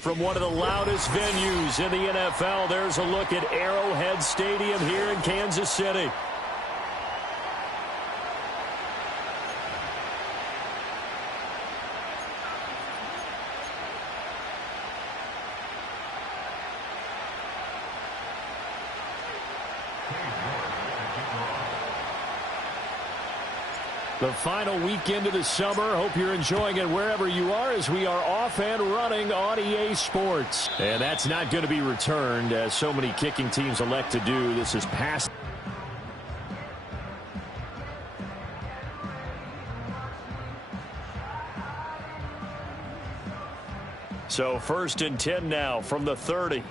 From one of the loudest venues in the NFL, there's a look at Arrowhead Stadium here in Kansas City. The final weekend of the summer. Hope you're enjoying it wherever you are as we are off and running on EA Sports. And that's not going to be returned as so many kicking teams elect to do. This is past. So 1st and 10 now from the 30.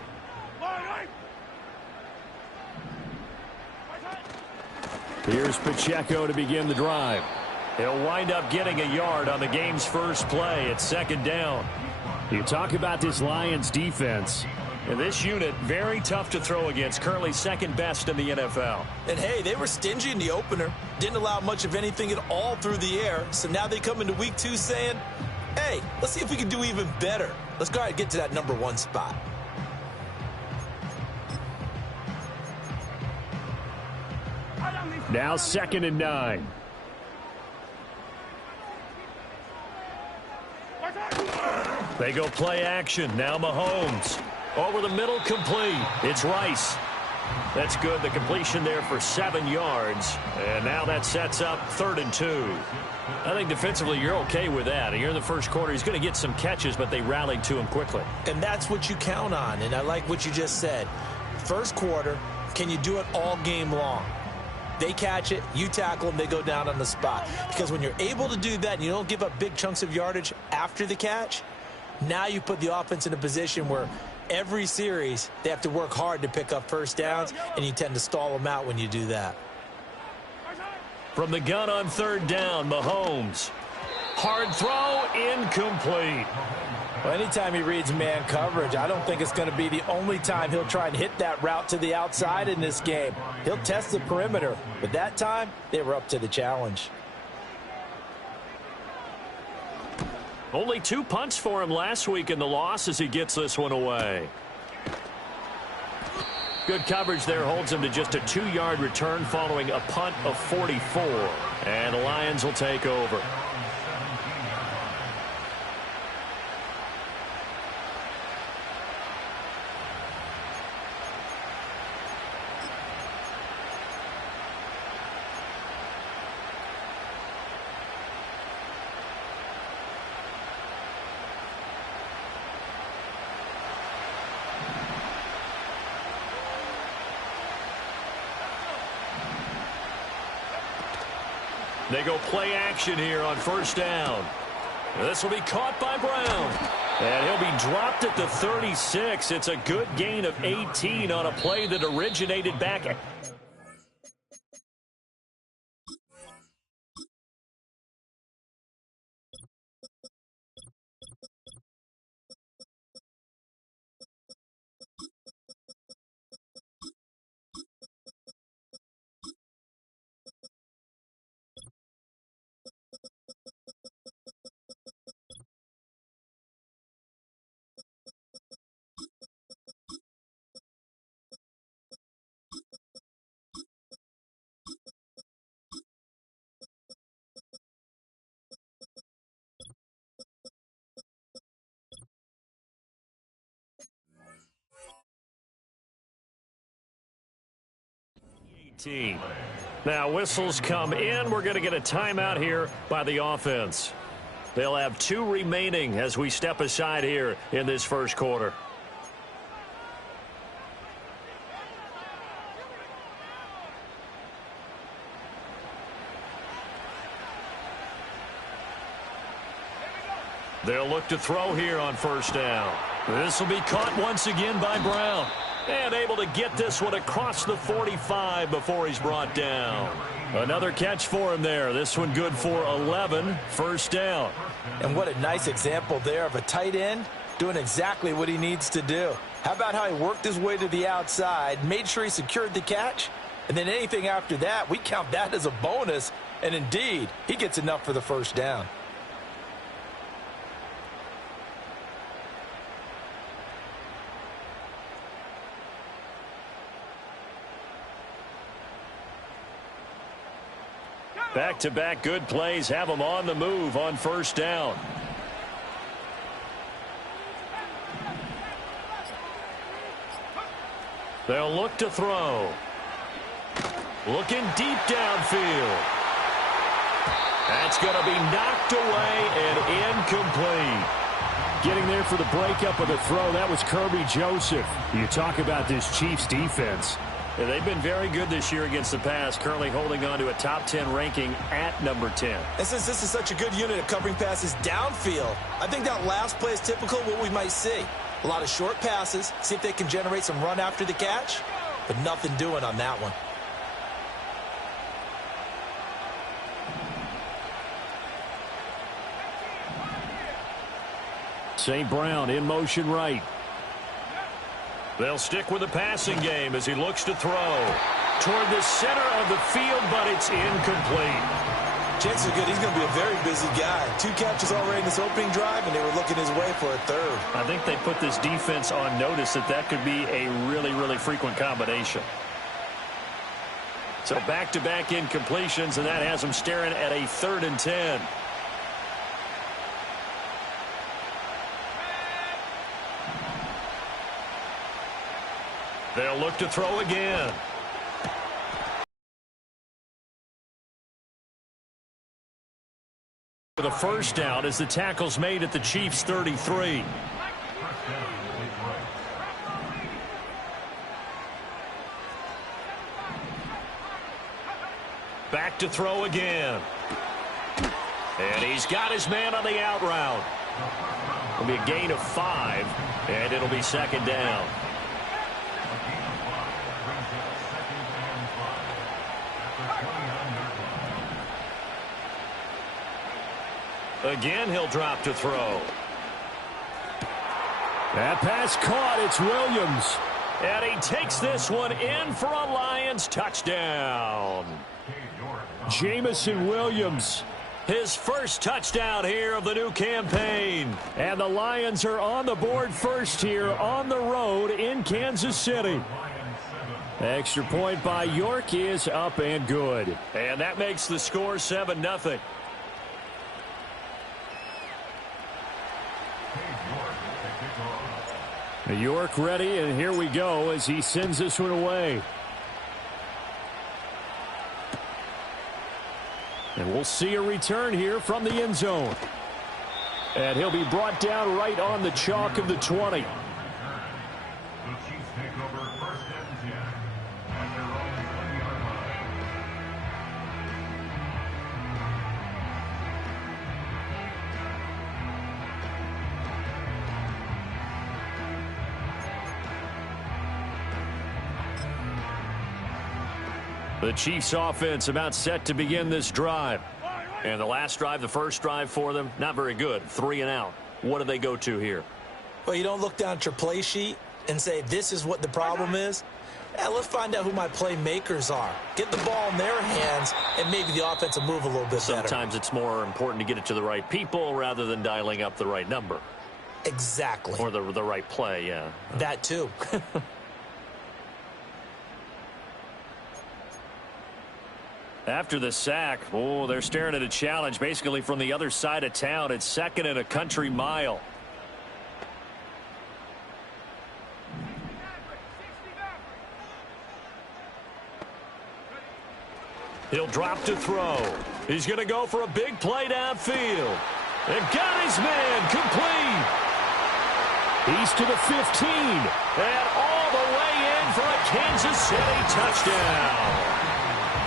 Here's Pacheco to begin the drive. He'll wind up getting a yard on the game's first play. It's 2nd down. You talk about this Lions defense. And this unit, very tough to throw against. Currently 2nd best in the NFL. And, hey, they were stingy in the opener. Didn't allow much of anything at all through the air. So now they come into week 2 saying, hey, let's see if we can do even better. Let's go ahead and get to that number 1 spot. Now 2nd and 9. They go play action. Now Mahomes. Over the middle, complete. It's Rice. That's good. The completion there for 7 yards. And now that sets up 3rd and 2. I think defensively you're okay with that. You're in the first quarter. He's going to get some catches, but they rallied to him quickly. And that's what you count on. And I like what you just said. First quarter, can you do it all game long? They catch it, you tackle them, they go down on the spot. Because when you're able to do that and you don't give up big chunks of yardage after the catch, now you put the offense in a position where every series they have to work hard to pick up first downs, and you tend to stall them out when you do that. From the gun on 3rd down, Mahomes. Hard throw, incomplete. Well, anytime he reads man coverage, I don't think it's going to be the only time he'll try and hit that route to the outside in this game. He'll test the perimeter, but that time they were up to the challenge. Only 2 punts for him last week in the loss as he gets this one away. Good coverage there holds him to just a 2-yard return following a punt of 44. And the Lions will take over. They go play action here on 1st down. This will be caught by Brown. And he'll be dropped at the 36. It's a good gain of 18 on a play that originated back at... Now whistles come in. We're going to get a timeout here by the offense. They'll have 2 remaining as we step aside here in this first quarter. They'll look to throw here on 1st down. This will be caught once again by Brown. And able to get this one across the 45 before he's brought down. Another catch for him there. This one good for 11. 1st down. And what a nice example there of a tight end doing exactly what he needs to do. How about how he worked his way to the outside, made sure he secured the catch, and then anything after that, we count that as a bonus. And indeed, he gets enough for the 1st down. Back-to-back good plays have them on the move on first down. They'll look to throw. Looking deep downfield. That's going to be knocked away and incomplete. Getting there for the breakup of the throw, that was Kirby Joseph. You talk about this Chiefs defense. Yeah, they've been very good this year against the pass, currently holding on to a top 10 ranking at number 10. And since this is such a good unit at covering passes downfield, I think that last play is typical of what we might see. A lot of short passes, see if they can generate some run after the catch, but nothing doing on that one. St. Brown in motion right. They'll stick with the passing game as he looks to throw toward the center of the field, but it's incomplete. Chances are good he's going to be a very busy guy. 2 catches already in this opening drive, and they were looking his way for a third. I think they put this defense on notice that could be a really, really frequent combination. So back-to-back incompletions, and that has them staring at a 3rd and 10. They'll look to throw again. The first down as the tackle's made at the Chiefs' 33. Back to throw again. And he's got his man on the out route. It'll be a gain of 5, and it'll be 2nd down. Again, he'll drop to throw. That pass caught. It's Williams. And he takes this one in for a Lions touchdown. Jamison Williams. His first touchdown here of the new campaign. And the Lions are on the board first here on the road in Kansas City. Extra point by York is up and good. And that makes the score 7-0. York ready, and here we go as he sends this one away. And we'll see a return here from the end zone. And he'll be brought down right on the chalk of the 20. The Chiefs offense about set to begin this drive. And the last drive, the first drive for them, not very good. 3 and out. What do they go to here? Well, you don't look down at your play sheet and say, this is what the problem is. Yeah, let's find out who my playmakers are. Get the ball in their hands, and maybe the offense will move a little bit better. Sometimes it's more important to get it to the right people rather than dialing up the right number. Exactly. Or the right play, yeah. That too. After the sack, they're staring at a challenge basically from the other side of town. It's 2nd and a country mile. He'll drop to throw. He's going to go for a big play downfield. And got his man complete. He's to the 15. And all the way in for a Kansas City touchdown.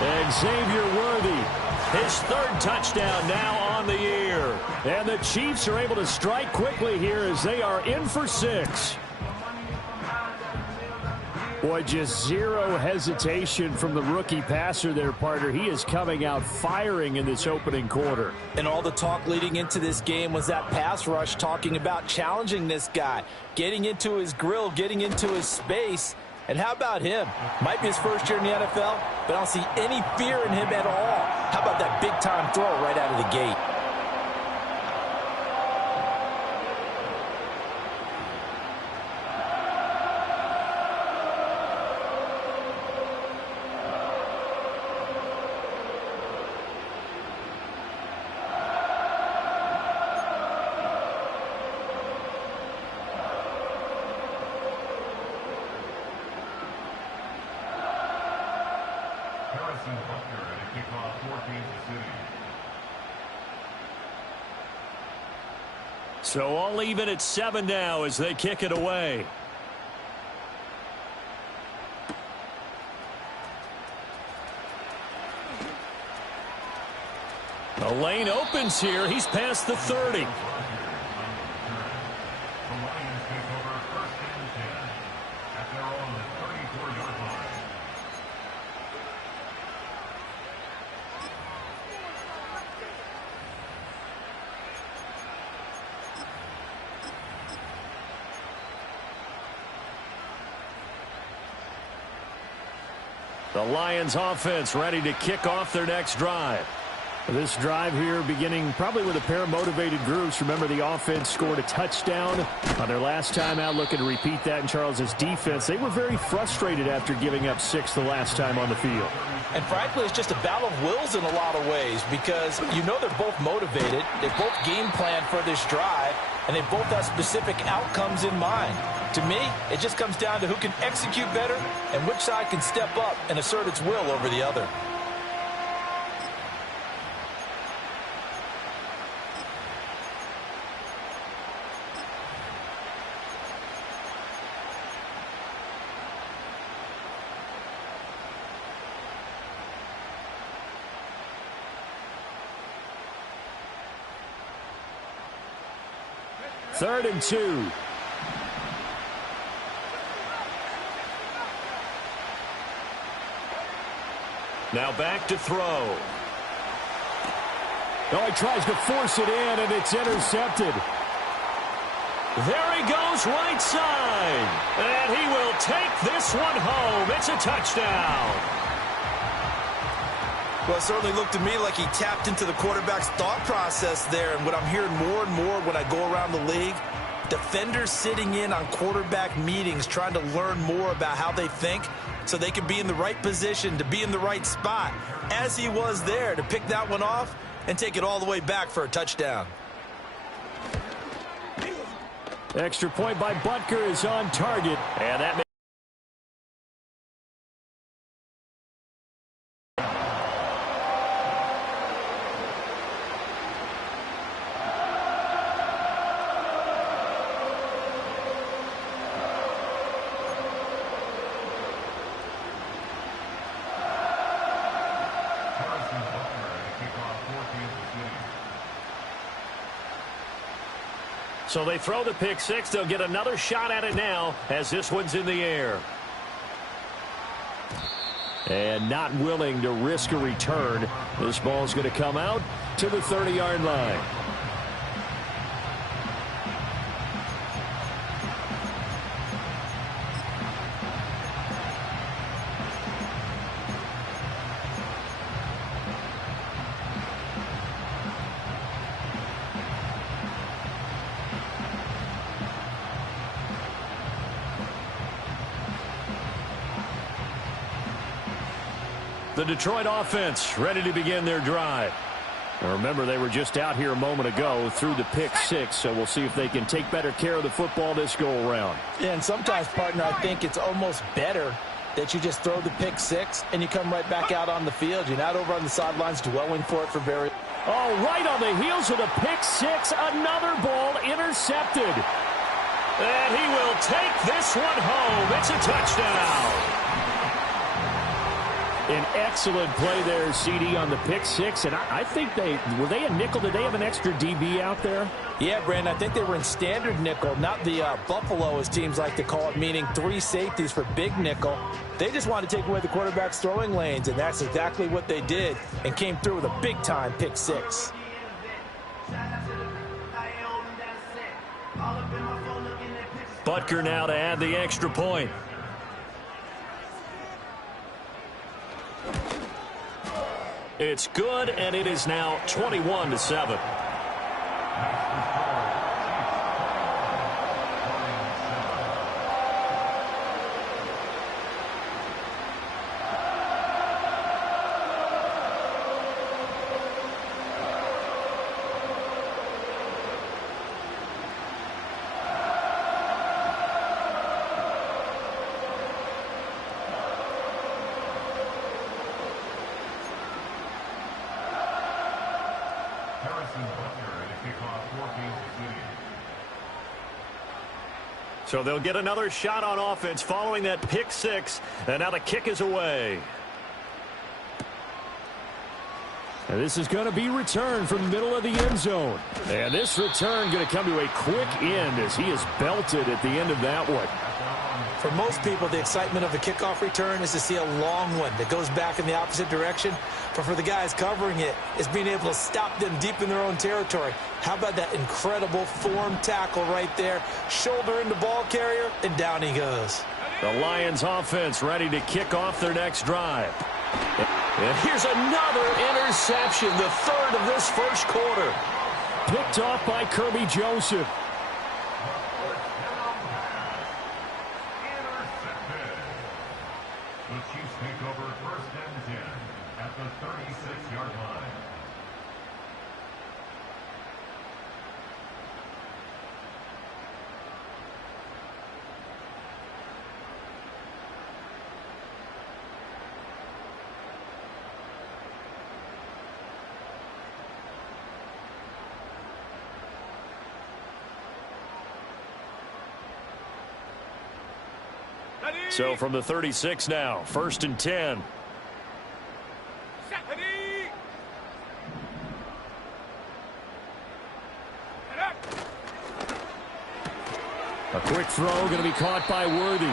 And Xavier Worthy, his 3rd touchdown now on the year. And the Chiefs are able to strike quickly here as they are in for 6. Boy, just zero hesitation from the rookie passer there, partner. He is coming out firing in this opening quarter. And all the talk leading into this game was that pass rush talking about challenging this guy, getting into his grill, getting into his space. And how about him? Might be his first year in the NFL, but I don't see any fear in him at all. How about that big-time throw right out of the gate? So all even at 7 now as they kick it away. The lane opens here. He's past the 30. The Lions offense ready to kick off their next drive. This drive here beginning probably with a pair of motivated groups. Remember, the offense scored a touchdown on their last time out, looking to repeat that in Charles's defense. They were very frustrated after giving up 6 the last time on the field. And frankly, it's just a battle of wills in a lot of ways because you know they're both motivated. They both game plan for this drive, and they both have specific outcomes in mind. To me, it just comes down to who can execute better and which side can step up and assert its will over the other. Third and 2. Now back to throw. Oh, he tries to force it in, and it's intercepted. There he goes right side. And he will take this one home. It's a touchdown. Well, it certainly looked to me like he tapped into the quarterback's thought process there. And what I'm hearing more and more when I go around the league, defenders sitting in on quarterback meetings trying to learn more about how they think so they can be in the right position to be in the right spot, as he was there to pick that one off and take it all the way back for a touchdown. Extra point by Butker is on target. And that makes so they throw the pick six. They'll get another shot at it now as this one's in the air. And not willing to risk a return. This ball's going to come out to the 30-yard line. The Detroit offense ready to begin their drive. Now remember, they were just out here a moment ago through the pick six, so we'll see if they can take better care of the football this go-around. Yeah, and sometimes, partner, I think it's almost better that you just throw the pick six and you come right back out on the field. You're not over on the sidelines dwelling for it for very... Oh, right on the heels of the pick six, another ball intercepted. And he will take this one home. It's a touchdown. An excellent play there, CD, on the pick six. And I think were they a nickel? Did they have an extra DB out there? Yeah, Brandon, I think they were in standard nickel, not the Buffalo, as teams like to call it, meaning 3 safeties for big nickel. They just wanted to take away the quarterback's throwing lanes, and that's exactly what they did and came through with a big-time pick six. Butker now to add the extra point. It's good, and it is now 21-7. So they'll get another shot on offense following that pick six, and now the kick is away. And this is going to be returned from the middle of the end zone. And this return going to come to a quick end as he is belted at the end of that one. For most people, the excitement of a kickoff return is to see a long one that goes back in the opposite direction. But for the guys covering it, it's being able to stop them deep in their own territory. How about that incredible form tackle right there? Shoulder into ball carrier, and down he goes. The Lions offense ready to kick off their next drive. And here's another interception, the third of this first quarter. Picked off by Kirby Joseph. The Chiefs take over first and 10 at the 36-yard line. So from the 36 now, first and 10. A quick throw going to be caught by Worthy.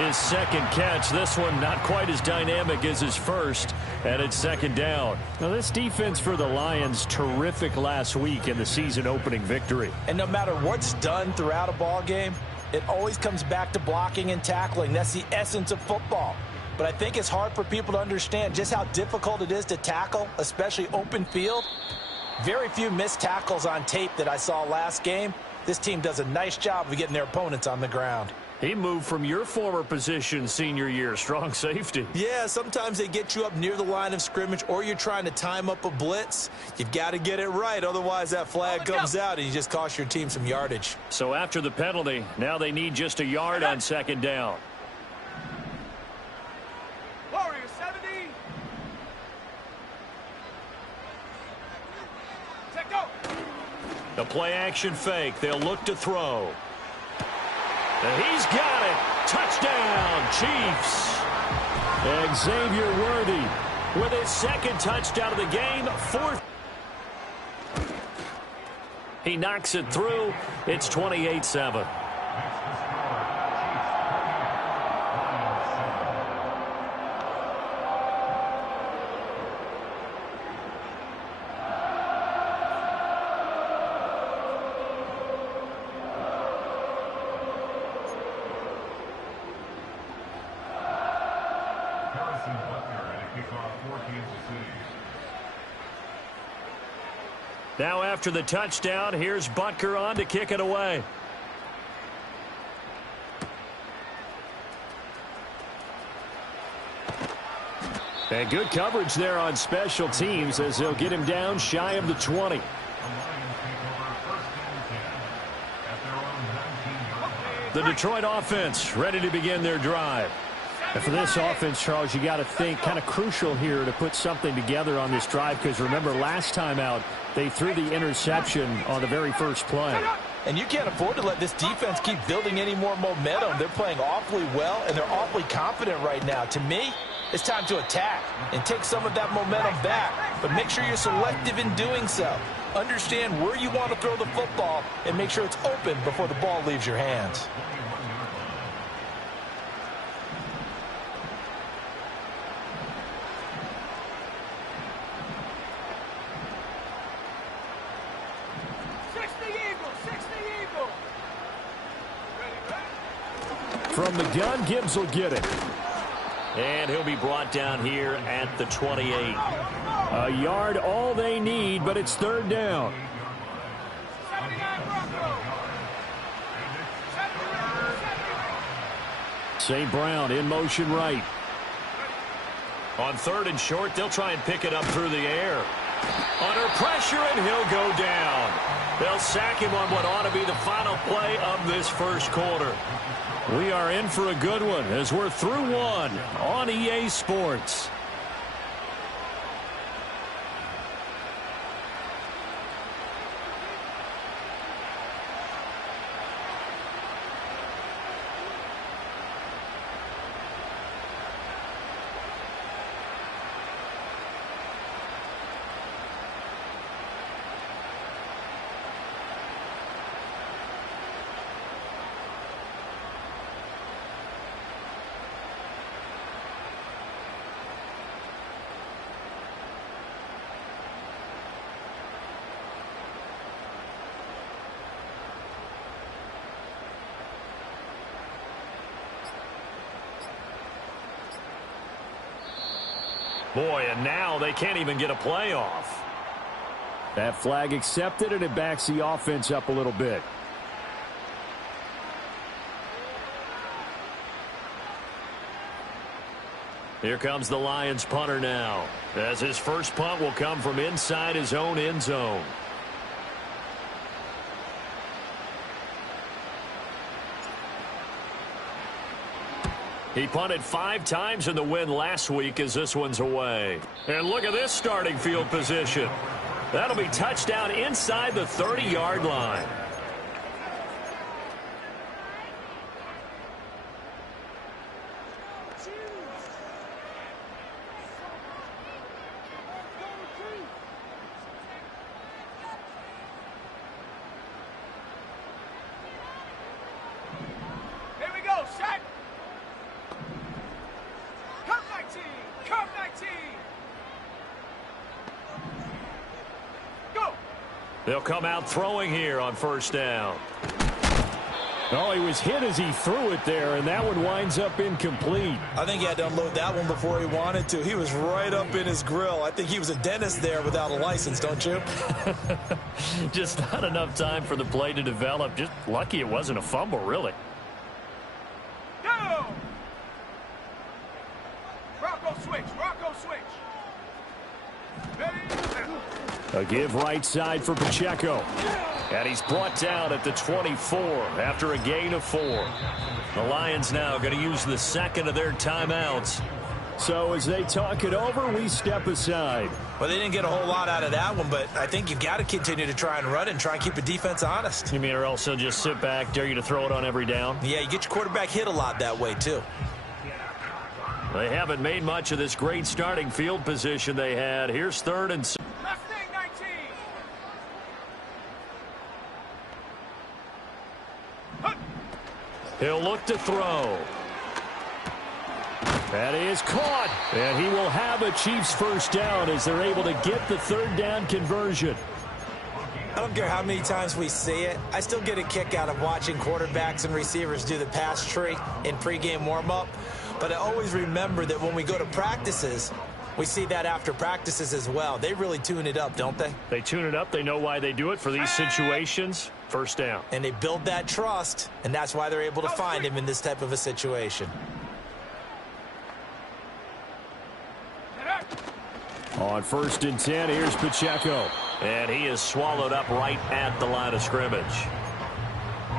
His second catch, this one not quite as dynamic as his first, and it's second down. Now this defense for the Lions, terrific last week in the season opening victory. And no matter what's done throughout a ball game, it always comes back to blocking and tackling. That's the essence of football. But I think it's hard for people to understand just how difficult it is to tackle, especially open field. Very few missed tackles on tape that I saw last game. This team does a nice job of getting their opponents on the ground. He moved from your former position senior year, strong safety. Yeah, sometimes they get you up near the line of scrimmage, or you're trying to time up a blitz. You've got to get it right, otherwise that flag comes out and you just cost your team some yardage. So after the penalty, now they need just a yard on second down. Warriors 70. Check go. The play action fake. They'll look to throw. And he's got it. Touchdown, Chiefs. Xavier Worthy with his second touchdown of the game, fourth. He knocks it through. It's 28-7. Now after the touchdown, here's Butker on to kick it away. And good coverage there on special teams as they'll get him down shy of the 20. The Detroit offense ready to begin their drive. And for this offense, Charles, you got to think kind of crucial here to put something together on this drive, because remember last time out they threw the interception on the very first play. And you can't afford to let this defense keep building any more momentum. They're playing awfully well, and they're awfully confident right now. To me, it's time to attack and take some of that momentum back, but make sure you're selective in doing so. Understand where you want to throw the football and make sure it's open before the ball leaves your hands. From the gun, Gibbs will get it. And he'll be brought down here at the 28. A yard, all they need, but it's third down. St. Brown in motion right. On third and short, they'll try and pick it up through the air. Under pressure, and he'll go down. They'll sack him on what ought to be the final play of this first quarter. We are in for a good one as we're through one on EA Sports. Boy, and now they can't even get a play off. That flag accepted, and it backs the offense up a little bit. Here comes the Lions punter now, as his first punt will come from inside his own end zone. He punted 5 times in the win last week as this one's away. And look at this starting field position. That'll be touchdown inside the 30-yard line. They'll come out throwing here on first down. Oh, he was hit as he threw it there, and that one winds up incomplete. I think he had to unload that one before he wanted to. He was right up in his grill. I think he was a dentist there without a license, don't you? Just not enough time for the play to develop. Just lucky it wasn't a fumble, really. Go! Rocco switch, Rocco switch. Ready? A give right side for Pacheco. And he's brought down at the 24 after a gain of 4. The Lions now going to use the second of their timeouts. So as they talk it over, we step aside. Well, they didn't get a whole lot out of that one, but I think you've got to continue to try and run and try and keep the defense honest. You mean or else they'll just sit back, dare you to throw it on every down? Yeah, you get your quarterback hit a lot that way, too. They haven't made much of this great starting field position they had. Here's 3rd and 6. Mustang 19. He'll look to throw. That is caught. And he will have a Chiefs first down as they're able to get the 3rd down conversion. I don't care how many times we see it. I still get a kick out of watching quarterbacks and receivers do the pass tree in pregame warm-up. But I always remember that when we go to practices, we see that after practices as well. They really tune it up, don't they? They tune it up. They know why they do it for these situations. First down. And they build that trust, and that's why they're able to find him in this type of a situation. On 1st and 10, here's Pacheco. And he is swallowed up right at the line of scrimmage.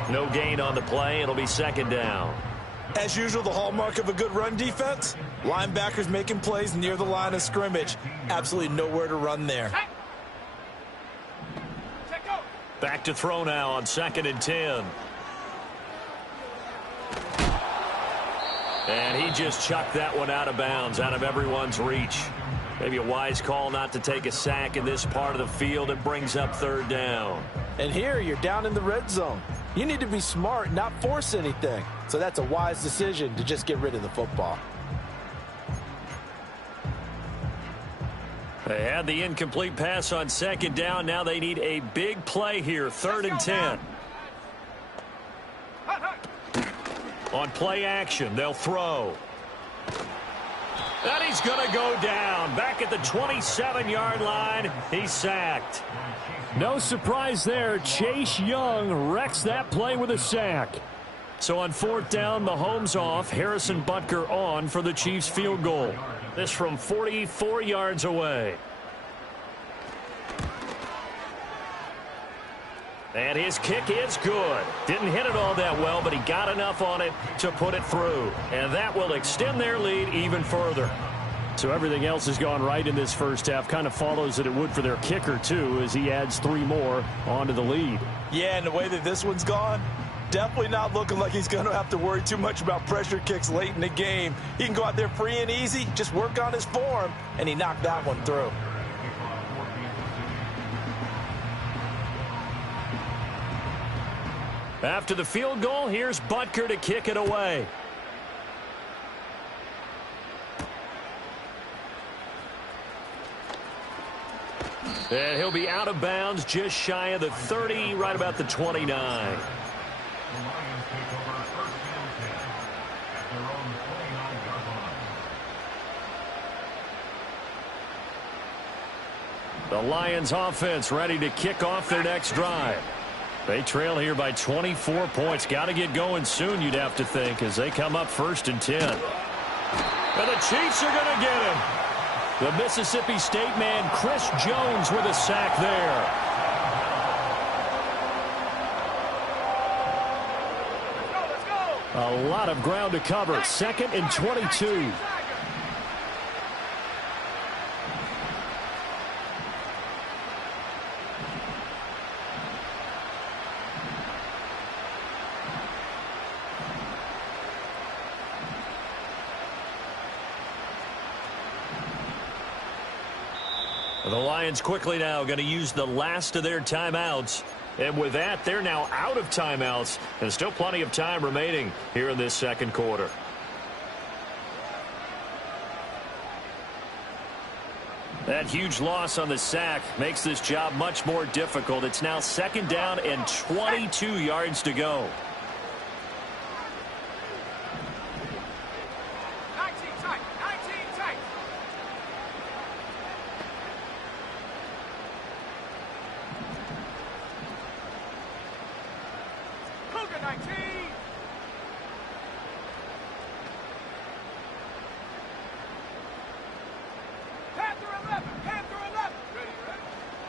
No gain on the play. It'll be 2nd down. As usual, the hallmark of a good run defense, linebackers making plays near the line of scrimmage. Absolutely nowhere to run there. Back to throw now on 2nd and 10. And he just chucked that one out of bounds, out of everyone's reach. Maybe a wise call not to take a sack in this part of the field. It brings up 3rd down. And here you're down in the red zone. You need to be smart, not force anything. So that's a wise decision to just get rid of the football. They had the incomplete pass on 2nd down. Now they need a big play here. 3rd and 10. On play action, they'll throw. And he's going to go down. Back at the 27-yard line. He's sacked. No surprise there. Chase Young wrecks that play with a sack. So on 4th down, Mahomes off. Harrison Butker on for the Chiefs field goal. This from 44 yards away. And his kick is good. Didn't hit it all that well, but he got enough on it to put it through. And that will extend their lead even further. So everything else has gone right in this first half. Kind of follows that it would for their kicker, too, as he adds 3 more onto the lead. Yeah, and the way that this one's gone, definitely not looking like he's going to have to worry too much about pressure kicks late in the game. He can go out there free and easy, just work on his form, and he knocked that one through. After the field goal, here's Butker to kick it away. And he'll be out of bounds just shy of the 30, right about the 29. The Lions offense ready to kick off their next drive. They trail here by 24 points. Got to get going soon, you'd have to think, as they come up 1st and 10. And the Chiefs are going to get him. The Mississippi State man, Chris Jones, with a sack there. A lot of ground to cover. 2nd and 22. The Lions quickly now going to use the last of their timeouts. And with that, they're now out of timeouts. And still plenty of time remaining here in this 2nd quarter. That huge loss on the sack makes this job much more difficult. It's now 2nd down and 22 yards to go. 19 tight. 19 tight. Cougar 19. Panther 11. Panther 11. Ready.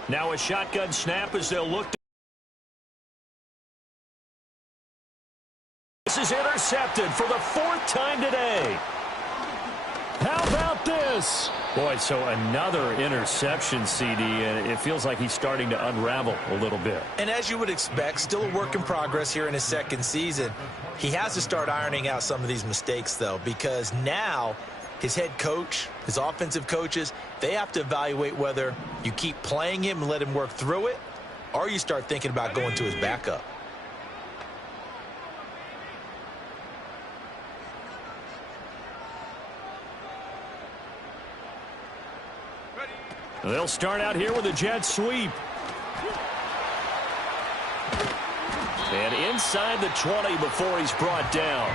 Now a shotgun snap as they'll look. This is intercepted for the 4th time today. How about this? Boy, so another interception, CD, and it feels like he's starting to unravel a little bit. And as you would expect, still a work in progress here in his 2nd season. He has to start ironing out some of these mistakes, though, because now his head coach, his offensive coaches, they have to evaluate whether you keep playing him and let him work through it, or you start thinking about going to his backup. They'll start out here with a jet sweep. And inside the 20 before he's brought down.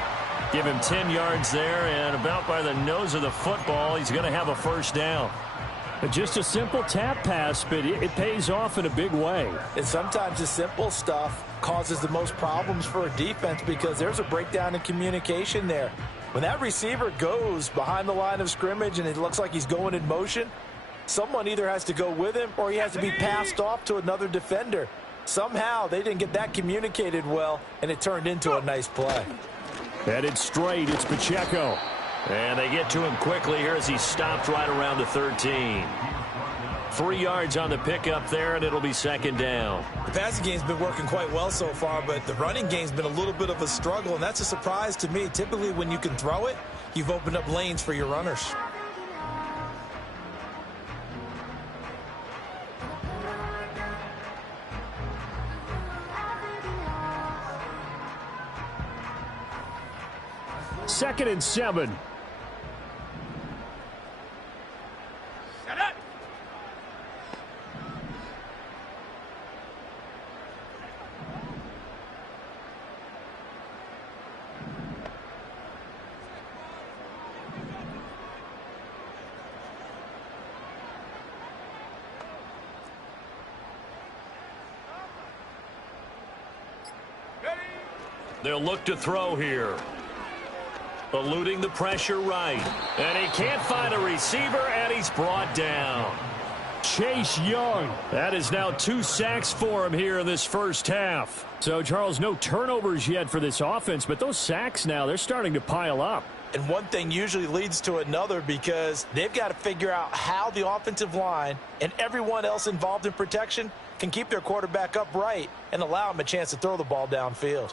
Give him 10 yards there, and about by the nose of the football, he's going to have a 1st down. Just a simple tap pass, but it pays off in a big way. And sometimes the simple stuff causes the most problems for a defense because there's a breakdown in communication there. When that receiver goes behind the line of scrimmage and it looks like he's going in motion, someone either has to go with him or he has to be passed off to another defender. Somehow they didn't get that communicated well, and it turned into a nice play. Headed straight, it's Pacheco. And they get to him quickly here as he stopped right around the 13. 3 yards on the pickup there, and it'll be 2nd down. The passing game's been working quite well so far, but the running game's been a little bit of a struggle, and that's a surprise to me. Typically, when you can throw it, you've opened up lanes for your runners. Second and 7. Set up. Ready. They'll look to throw here. Eluding the pressure right. And he can't find a receiver, and he's brought down. Chase Young. That is now 2 sacks for him here in this 1st half. So, Charles, no turnovers yet for this offense, but those sacks now, they're starting to pile up. And one thing usually leads to another because they've got to figure out how the offensive line and everyone else involved in protection can keep their quarterback upright and allow him a chance to throw the ball downfield.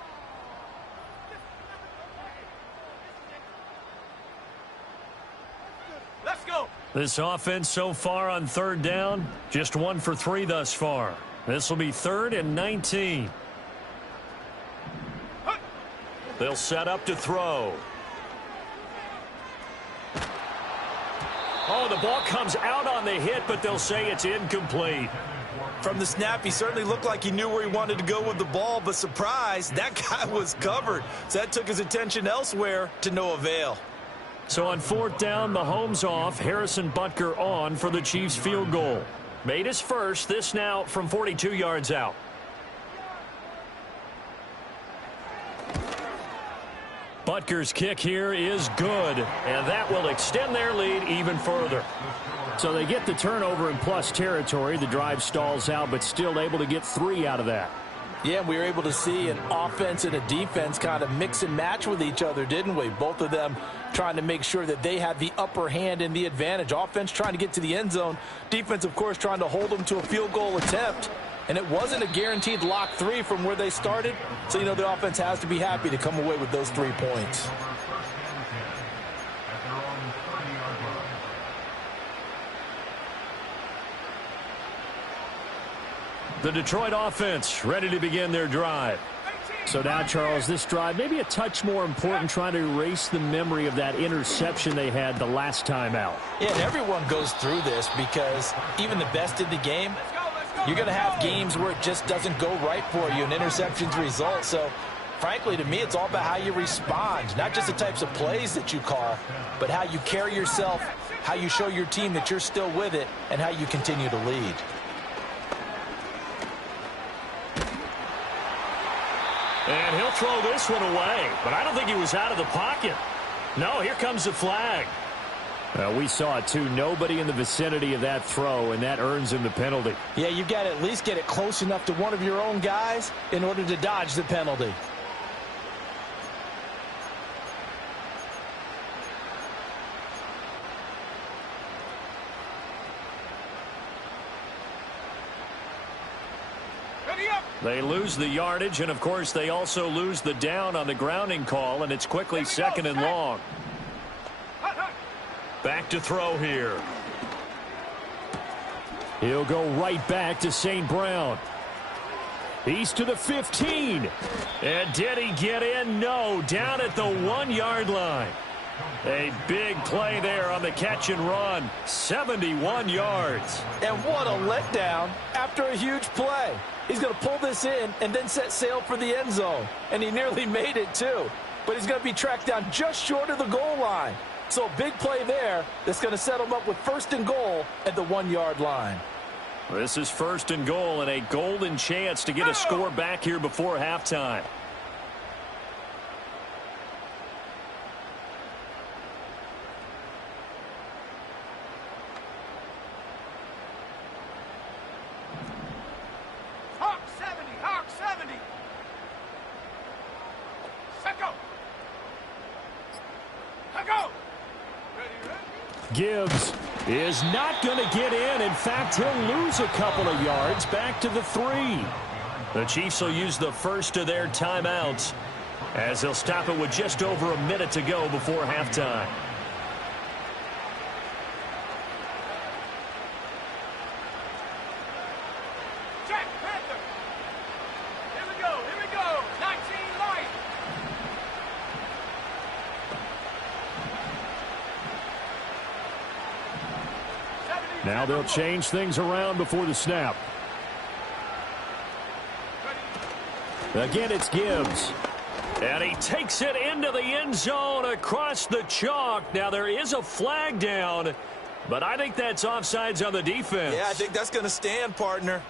Let's go. This offense so far on 3rd down, just 1 for 3 thus far. This will be 3rd and 19. They'll set up to throw. Oh, the ball comes out on the hit, but they'll say it's incomplete. From the snap, he certainly looked like he knew where he wanted to go with the ball, but surprise, that guy was covered. So that took his attention elsewhere to no avail. So on 4th down, Mahomes off, Harrison Butker on for the Chiefs field goal. Made his first. This now from 42 yards out. Butker's kick here is good, and that will extend their lead even further. So they get the turnover in plus territory. The drive stalls out, but still able to get 3 out of that. Yeah, we were able to see an offense and a defense kind of mix and match with each other, didn't we? Both of them trying to make sure that they had the upper hand and the advantage. Offense trying to get to the end zone. Defense, of course, trying to hold them to a field goal attempt. And it wasn't a guaranteed lock 3 from where they started. So, you know, the offense has to be happy to come away with those 3 points. The Detroit offense ready to begin their drive. So now, Charles, this drive maybe a touch more important, trying to erase the memory of that interception they had the last time out. Yeah, and everyone goes through this because even the best in the game, you're going to have games where it just doesn't go right for you, and interceptions result. So, frankly, to me, it's all about how you respond, not just the types of plays that you call, but how you carry yourself, how you show your team that you're still with it, and how you continue to lead. And he'll throw this one away, but I don't think he was out of the pocket. No, here comes the flag. We saw it, too. Nobody in the vicinity of that throw, and that earns him the penalty. Yeah, you've got to at least get it close enough to one of your own guys in order to dodge the penalty. They lose the yardage, and, of course, they also lose the down on the grounding call, and it's quickly 2nd and long. Back to throw here. He'll go right back to St. Brown. He's to the 15. And did he get in? No, down at the 1-yard line. A big play there on the catch and run. 71 yards. And what a letdown after a huge play. He's going to pull this in and then set sail for the end zone. And he nearly made it, too. But he's going to be tracked down just short of the goal line. So a big play there that's going to set him up with 1st and goal at the 1-yard line. This is 1st and goal and a golden chance to get a score back here before halftime. Hawk 70, Hawk 70. Set go. Let go. Gibbs is not going to get in. In fact, he'll lose a couple of yards back to the 3. The Chiefs will use the first of their timeouts as they'll stop it with just over a minute to go before halftime. Jack Panther. Here we go. Here we go. 19 light. Now they'll change things around before the snap. Again, it's Gibbs. And he takes it into the end zone across the chalk. Now, there is a flag down, but I think that's offsides on the defense. Yeah, I think that's going to stand, partner.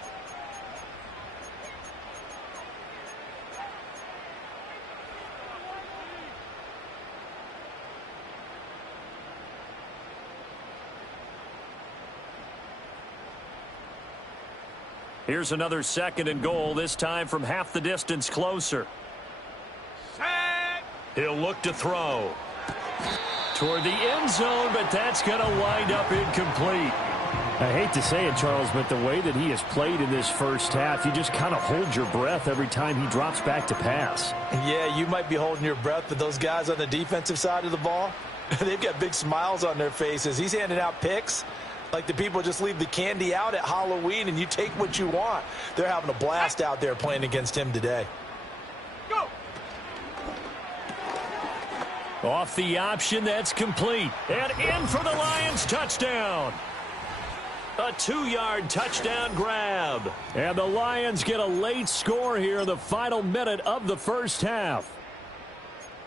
Here's another 2nd and goal, this time from half the distance closer. Set. He'll look to throw toward the end zone, but that's going to wind up incomplete. I hate to say it, Charles, but the way that he has played in this first half, you just kind of hold your breath every time he drops back to pass. Yeah, you might be holding your breath, but those guys on the defensive side of the ball, they've got big smiles on their faces. He's handing out picks like the people just leave the candy out at Halloween and you take what you want. They're having a blast out there playing against him today. Go. Off the option, that's complete. And in for the Lions touchdown. A 2-yard touchdown grab. And the Lions get a late score here in the final minute of the first half.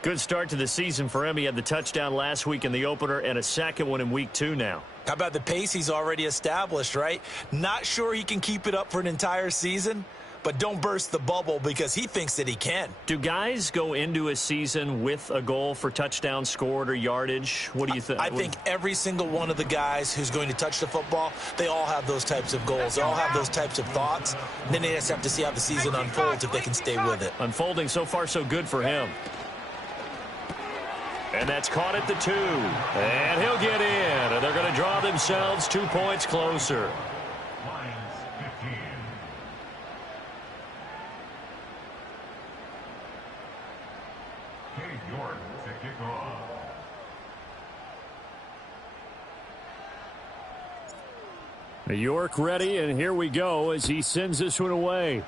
Good start to the season for him. He had the touchdown last week in the opener and a second one in week 2 now. How about the pace he's already established, right? Not sure he can keep it up for an entire season, but don't burst the bubble because he thinks that he can. Do guys go into a season with a goal for touchdown scored or yardage? What do you think? I think every single one of the guys who's going to touch the football, they all have those types of goals. They all have those types of thoughts. Then they just have to see how the season unfolds if they can stay with it. Unfolding so far so good for him. And that's caught at the 2. And he'll get in. And they're going to draw themselves 2 points closer. Lions 15. Cade York to kick off. York ready, and here we go as he sends this one away.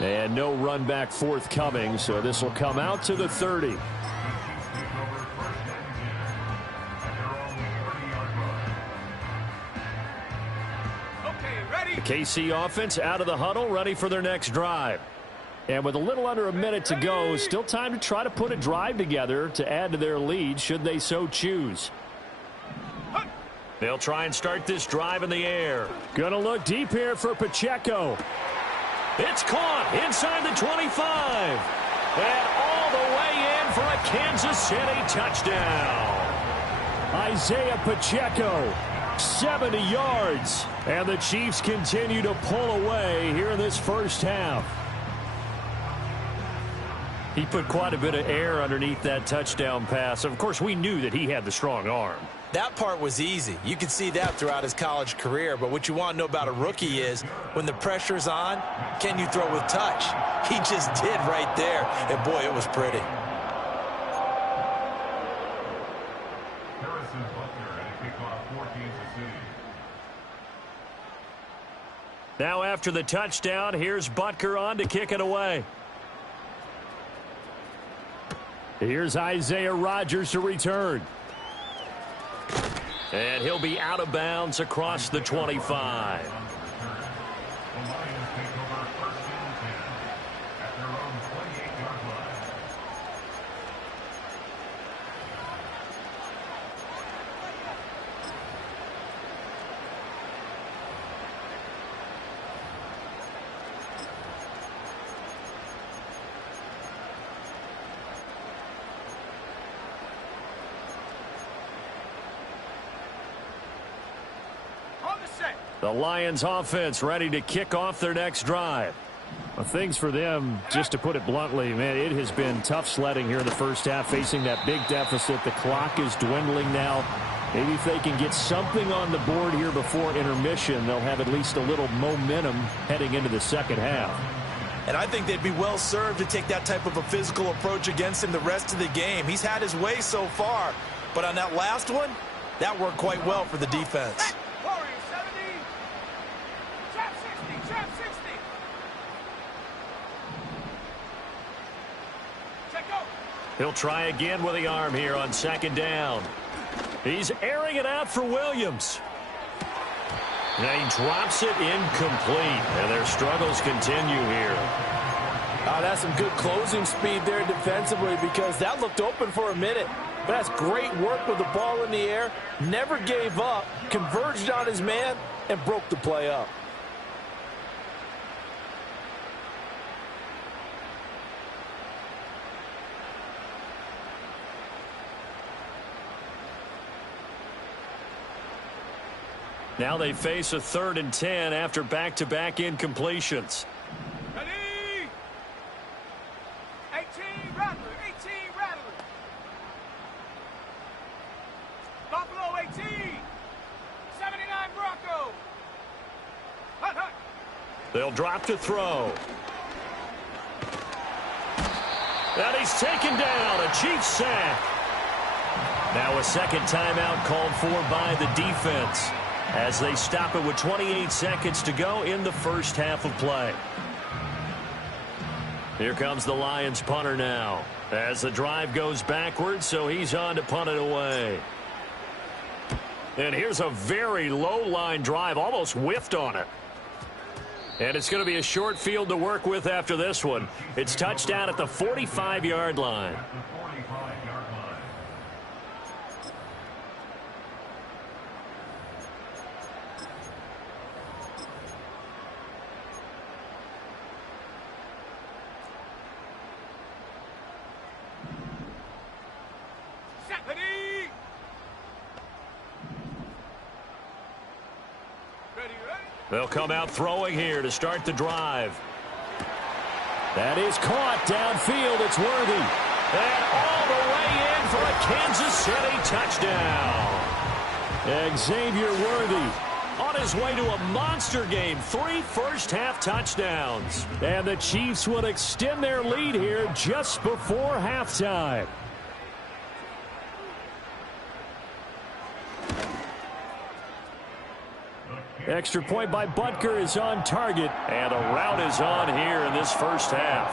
And no run back forthcoming, so this will come out to the 30. The KC offense out of the huddle, ready for their next drive. And with a little under a minute to go, still time to try to put a drive together to add to their lead should they so choose. They'll try and start this drive in the air. Gonna look deep here for Pacheco. It's caught inside the 25. And all the way in for a Kansas City touchdown. Isaiah Pacheco, 70 yards. And the Chiefs continue to pull away here in this first half. He put quite a bit of air underneath that touchdown pass. Of course, we knew that he had the strong arm. That part was easy. You could see that throughout his college career. But what you want to know about a rookie is when the pressure's on, can you throw with touch? He just did right there. And, boy, it was pretty. Harrison Butker at a kickoff for Kansas City. Now after the touchdown, here's Butker on to kick it away. Here's Isaiah Rodgers to return. And he'll be out of bounds across the 25. The Lions take over first and 10 at their own 28-yard line. The Lions offense ready to kick off their next drive. Well, things for them, just to put it bluntly, man, it has been tough sledding here in the first half, facing that big deficit. The clock is dwindling now. Maybe if they can get something on the board here before intermission, they'll have at least a little momentum heading into the second half. And I think they'd be well served to take that type of a physical approach against him the rest of the game. He's had his way so far, but on that last one, that worked quite well for the defense. He'll try again with the arm here on second down. He's airing it out for Williams. And he drops it incomplete. And their struggles continue here. That's some good closing speed there defensively because that looked open for a minute. But that's great work with the ball in the air. Never gave up, converged on his man, and broke the play up. Now they face a 3rd and 10 after back-to-back incompletions. Ready? 18 Rattler, 18 Rattler. Buffalo 18. 79 Bronco. Hut, hut. They'll drop to throw. And he's taken down, a Chiefs sack. Now a second timeout called for by the defense, as they stop it with 28 seconds to go in the first half of play. Here comes the Lions punter now, as the drive goes backwards, so he's on to punt it away. And here's a very low line drive, almost whiffed on it. And it's going to be a short field to work with after this one. It's touchdown at the 45-yard line. They'll come out throwing here to start the drive. That is caught downfield. It's Worthy. And all the way in for a Kansas City touchdown. Xavier Worthy On his way to a monster game, 3 first-half touchdowns. And the Chiefs will extend their lead here just before halftime. Extra point by Butker is on target. And a rout is on here in this first half.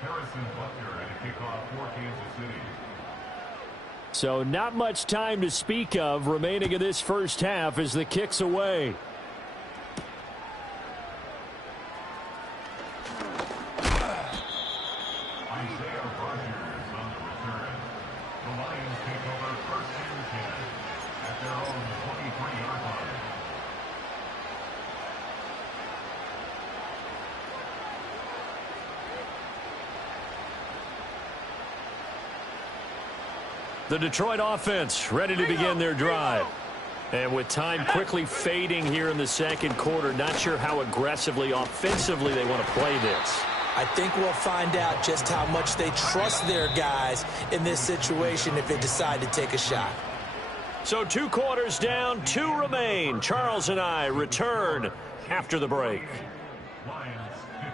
Harrison Butker and a kickoff for Kansas City. So not much time to speak of remaining in this first half as the kick's away. Isaiah Rogers on the return. The Lions take over first and 10 at their own 23-yard line. The Detroit offense ready to begin their drive. And with time quickly fading here in the second quarter, not sure how aggressively, offensively they want to play this. I think we'll find out just how much they trust their guys in this situation if they decide to take a shot. So 2 quarters down, 2 remain. Charles and I return after the break. Lions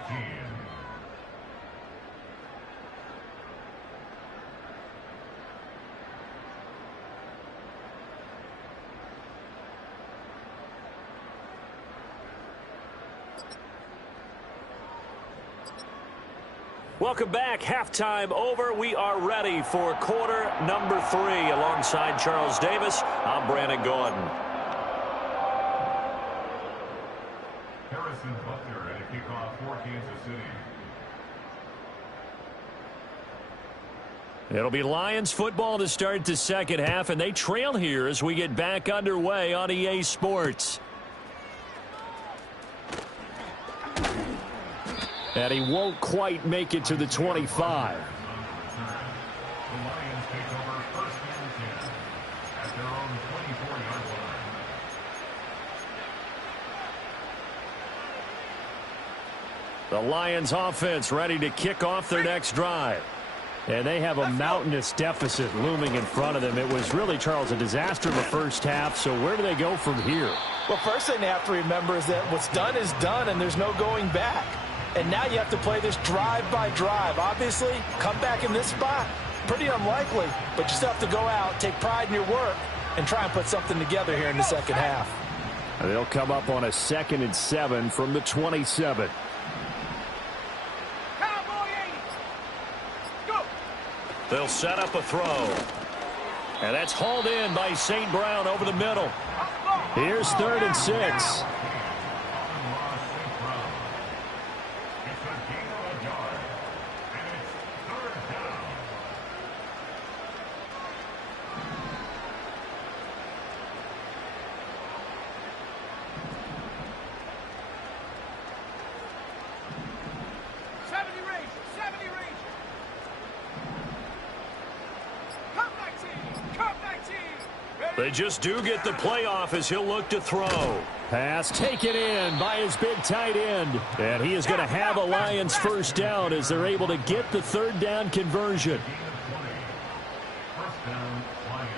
15. Welcome back. Halftime over. We are ready for quarter number 3. Alongside Charles Davis, I'm Brandon Gordon. Harrison Butker and a kickoff for Kansas City. It'll be Lions football to start the second half, and they trail here as we get back underway on EA Sports. And he won't quite make it to the 25. The Lions take over first and 10 at their own 24-yard line. The Lions offense ready to kick off their next drive. And they have a mountainous deficit looming in front of them. It was really, Charles, a disaster in the first half. So where do they go from here? Well, first thing they have to remember is that what's done is done, and there's no going back. And now you have to play this drive by drive. Obviously, come back in this spot, pretty unlikely. But you still have to go out, take pride in your work, and try and put something together here in the second half. They'll come up on a 2nd and 7 from the 27. They'll set up a throw. And that's hauled in by St. Brown over the middle. Here's 3rd and 6. They just do get the playoff as he'll look to throw. Pass taken in by his big tight end. And he is going to have a Lions first down as they're able to get the 3rd down conversion. First down, Lions.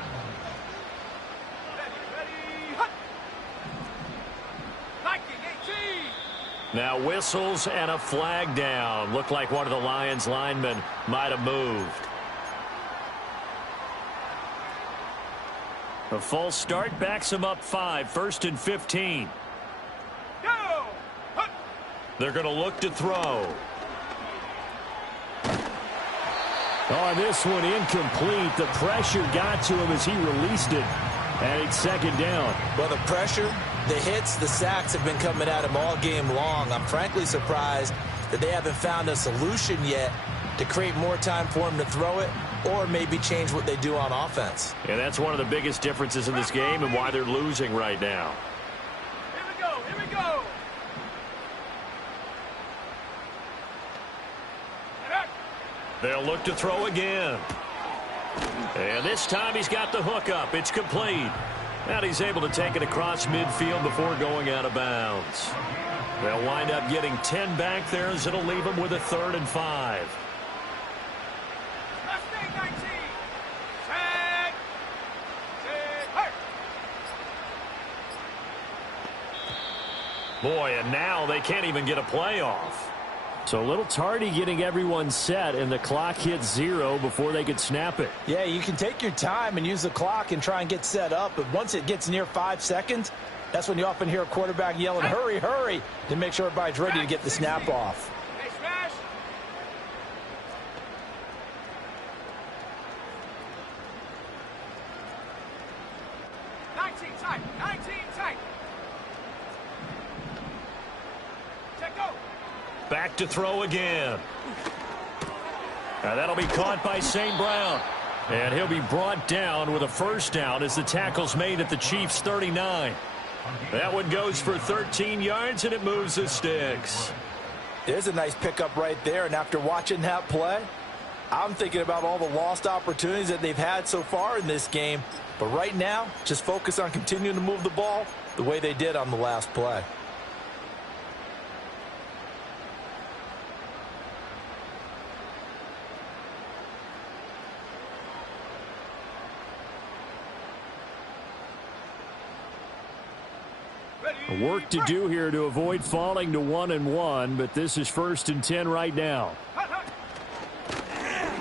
Now whistles and a flag down. Looked like one of the Lions linemen might have moved. A false start backs him up 5, 1st and 15. They're going to look to throw. Oh, this one incomplete. The pressure got to him as he released it. And it's 2nd down. Well, the pressure The hits, the sacks have been coming at him all game long. I'm frankly surprised that they haven't found a solution yet to create more time for him to throw it or maybe change what they do on offense. And that's one of the biggest differences in this game and why they're losing right now. Here we go, here we go. They'll look to throw again. And this time he's got the hook up. It's complete. And he's able to take it across midfield before going out of bounds. They'll wind up getting 10 back there as it'll leave them with a 3rd and 5. Last thing, 19. Set. Hurt. Boy, and now they can't even get a play off. So a little tardy getting everyone set, and the clock hits 0 before they could snap it. Yeah, you can take your time and use the clock and try and get set up, but once it gets near 5 seconds, that's when you often hear a quarterback yelling, hurry, hurry, to make sure everybody's ready to get the snap off. Hey, smash. Tight. 19 tight. Check go. Back to throw again. Now that'll be caught by St. Brown. And he'll be brought down with a 1st down as the tackle's made at the Chiefs' 39. That one goes for 13 yards, and it moves the sticks. There's a nice pickup right there, and after watching that play, I'm thinking about all the lost opportunities that they've had so far in this game. But right now, just focus on continuing to move the ball the way they did on the last play. Work to do here to avoid falling to 1-1, but this is 1st and 10 right now.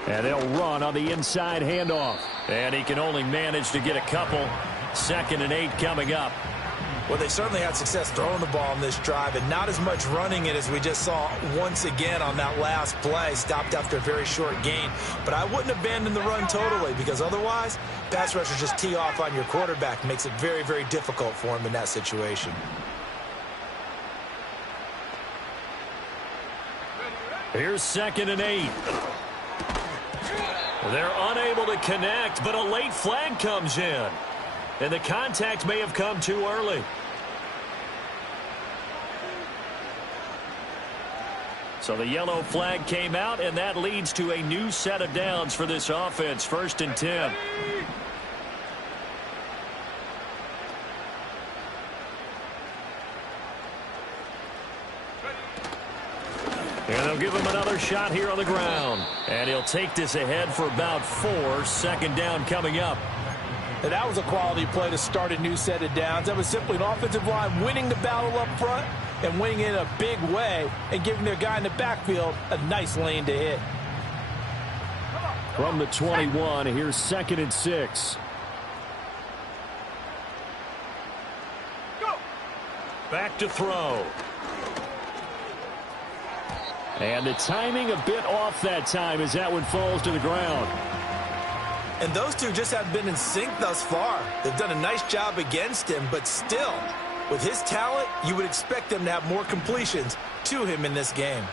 And they'll run on the inside handoff. And he can only manage to get a couple. 2nd and 8 coming up. Well, they certainly had success throwing the ball in this drive, and not as much running it as we just saw once again on that last play. Stopped after a very short gain. But I wouldn't abandon the run totally, because otherwise, pass rushers just tee off on your quarterback. Makes it very, very difficult for him in that situation. Here's 2nd and 8. They're unable to connect, but a late flag comes in. And the contact may have come too early. So the yellow flag came out, and that leads to a new set of downs for this offense. 1st and 10. And they'll give him another shot here on the ground. And he'll take this ahead for about 4. 2nd down coming up. And that was a quality play to start a new set of downs. That was simply an offensive line winning the battle up front and winning in a big way and giving their guy in the backfield a nice lane to hit. From the 21, here's 2nd and 6. Go. Back to throw. And the timing a bit off that time as that one falls to the ground. And those two just haven't been in sync thus far. They've done a nice job against him, but still, with his talent, you would expect them to have more completions to him in this game.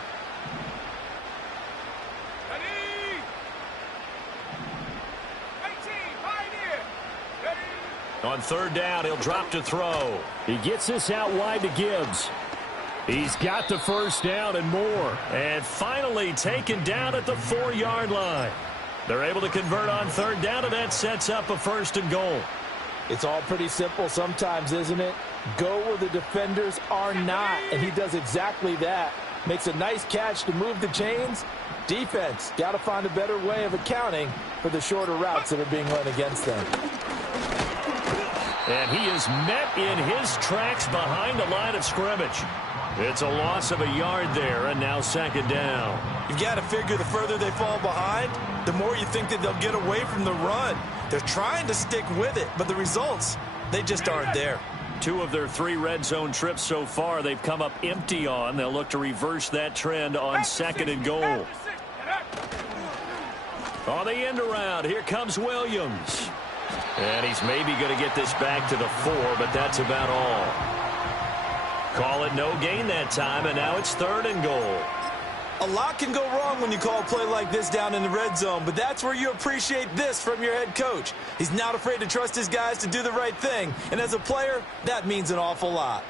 Ready. 18, pioneer. Ready. On 3rd down, he'll drop to throw. He gets this out wide to Gibbs. He's got the 1st down and more. And finally taken down at the 4-yard line. They're able to convert on 3rd down, and that sets up a 1st and goal. It's all pretty simple sometimes, isn't it? Go where the defenders are not, and he does exactly that. Makes a nice catch to move the chains. Defense, got to find a better way of accounting for the shorter routes that are being run against them. And he is met in his tracks behind the line of scrimmage. It's a loss of a yard there, and now 2nd down. You've got to figure the further they fall behind, the more you think that they'll get away from the run. They're trying to stick with it, but the results, they just aren't there. 2 of their 3 red zone trips so far, they've come up empty on. They'll look to reverse that trend on 2nd and goal. On the end around, here comes Williams. And he's maybe going to get this back to the 4, but that's about all. Call it no gain that time, and now it's 3rd and goal. A lot can go wrong when you call a play like this down in the red zone, but that's where you appreciate this from your head coach. He's not afraid to trust his guys to do the right thing, and as a player, that means an awful lot.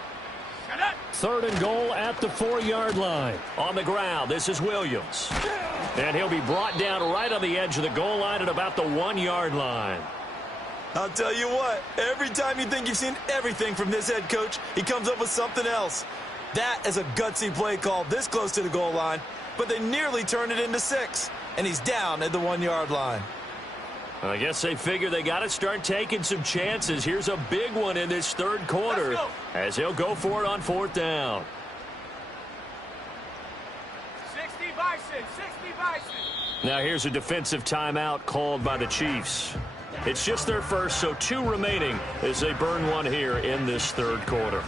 3rd and goal at the 4-yard line. On the ground, this is Williams. And he'll be brought down right on the edge of the goal line at about the 1-yard line. I'll tell you what, every time you think you've seen everything from this head coach, he comes up with something else. That is a gutsy play call this close to the goal line, but they nearly turned it into 6, and he's down at the 1-yard line. I guess they figure they got to start taking some chances. Here's a big one in this 3rd quarter as he'll go for it on 4th down. 60 Bison, 60 Bison. Now here's a defensive timeout called by the Chiefs. It's just their first, so 2 remaining as they burn one here in this 3rd quarter.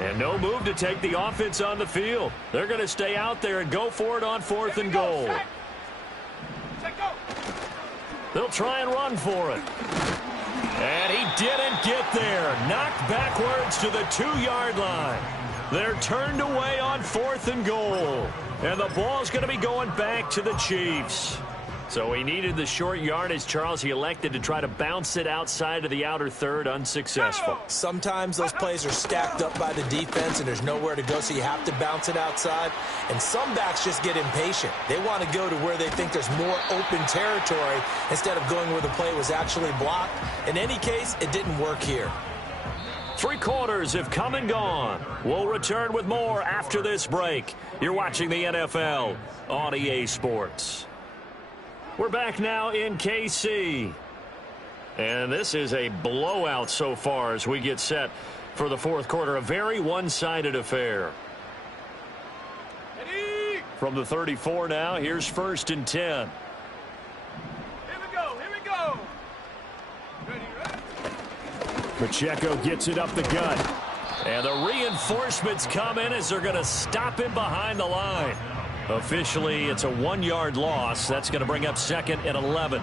And no move to take the offense on the field. They're going to stay out there and go for it on 4th and goal. They'll try and run for it. And he didn't get there. Knocked backwards to the 2-yard line. They're turned away on 4th and goal. And the ball's going to be going back to the Chiefs. So he needed the short yardage, Charles. He elected to try to bounce it outside of the outer third, unsuccessful. Sometimes those plays are stacked up by the defense and there's nowhere to go, so you have to bounce it outside. And some backs just get impatient. They want to go to where they think there's more open territory instead of going where the play was actually blocked. In any case, it didn't work here. 3 quarters have come and gone. We'll return with more after this break. You're watching the NFL on EA Sports. We're back now in KC. And this is a blowout so far as we get set for the 4th quarter. A very one-sided affair. Ready? From the 34 now, here's 1st and 10. Here we go, here we go. Ready, ready. Pacheco gets it up the gut. And the reinforcements come in as they're going to stop him behind the line. Officially, it's a 1-yard loss. That's going to bring up 2nd and 11.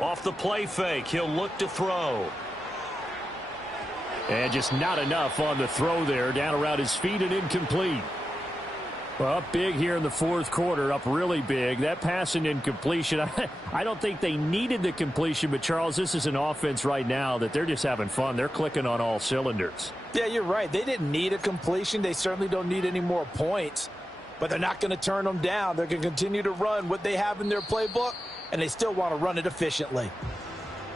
Off the play fake, he'll look to throw. And just not enough on the throw there. Down around his feet and incomplete. Well, up big here in the 4th quarter, up really big. That pass and incompletion, I don't think they needed the completion, but Charles, this is an offense right now that they're just having fun. They're clicking on all cylinders. Yeah, you're right. They didn't need a completion. They certainly don't need any more points, but they're not going to turn them down. They're going to continue to run what they have in their playbook, and they still want to run it efficiently.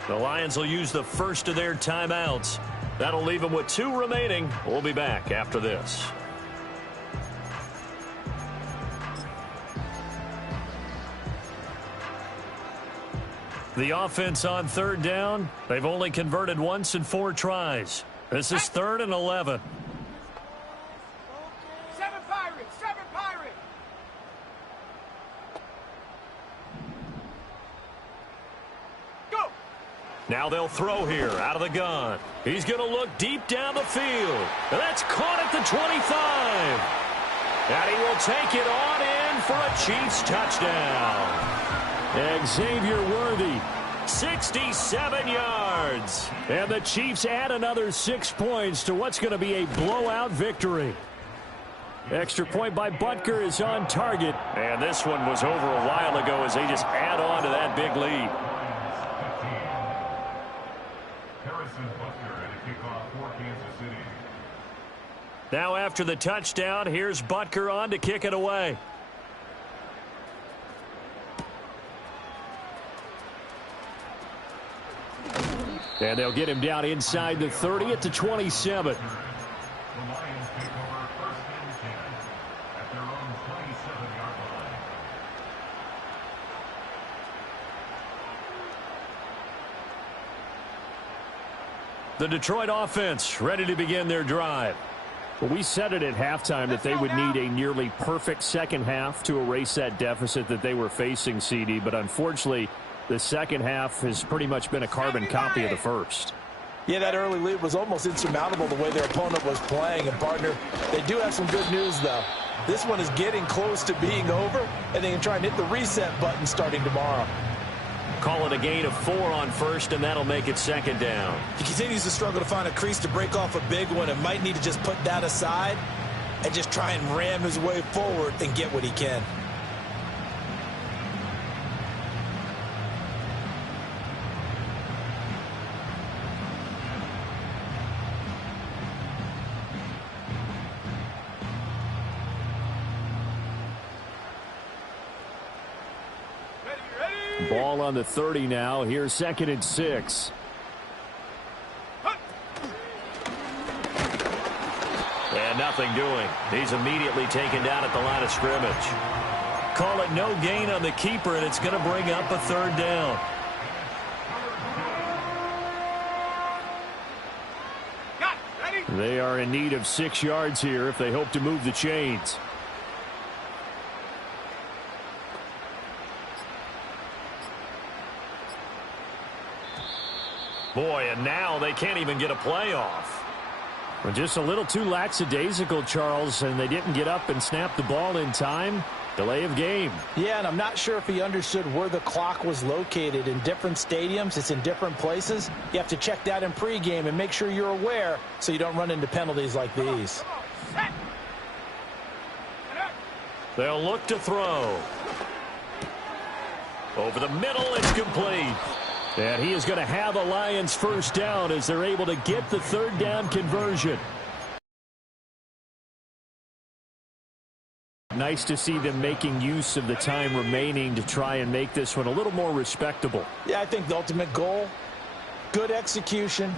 The Lions will use the first of their timeouts. That'll leave them with 2 remaining. We'll be back after this. The offense on 3rd down, they've only converted once in 4 tries. This is 3rd and 11. 7 Pirates, 7 Pirates. Go. Now they'll throw here out of the gun. He's going to look deep down the field. And that's caught at the 25. And he will take it on in for a Chiefs touchdown. Xavier Worthy. 67 yards. And the Chiefs add another 6 points to what's going to be a blowout victory. Extra point by Butker is on target. And this one was over a while ago as they just add on to that big lead. Harrison Butker at a kickoff for Kansas City. Now after the touchdown, here's Butker on to kick it away. And they'll get him down inside the 30 at the 27. The Lions take over 1st and 10 at their own 27-yard line. The Detroit offense ready to begin their drive. Well, we said it at halftime that they would need a nearly perfect second half to erase that deficit that they were facing, CD, but unfortunately, the second half has pretty much been a carbon copy of the first. Yeah, that early lead was almost insurmountable the way their opponent was playing. And, partner, they do have some good news, though. This one is getting close to being over, and they can try and hit the reset button starting tomorrow. Call it a gain of 4 on first, and that'll make it second down. He continues to struggle to find a crease to break off a big one and might need to just put that aside and just try and ram his way forward and get what he can. Ball on the 30 now. Here's 2nd and 6. And nothing doing. He's immediately taken down at the line of scrimmage. Call it no gain on the keeper, and it's going to bring up a 3rd down. They are in need of 6 yards here if they hope to move the chains. Boy, and now they can't even get a playoff. Well, just a little too lackadaisical, Charles, and they didn't get up and snap the ball in time. Delay of game. Yeah, and I'm not sure if he understood where the clock was located. In different stadiums, it's in different places. You have to check that in pregame and make sure you're aware so you don't run into penalties like these. They'll look to throw. Over the middle, it's complete. And he is going to have a Lions first down as they're able to get the 3rd down conversion. Nice to see them making use of the time remaining to try and make this one a little more respectable. Yeah, I think the ultimate goal, good execution,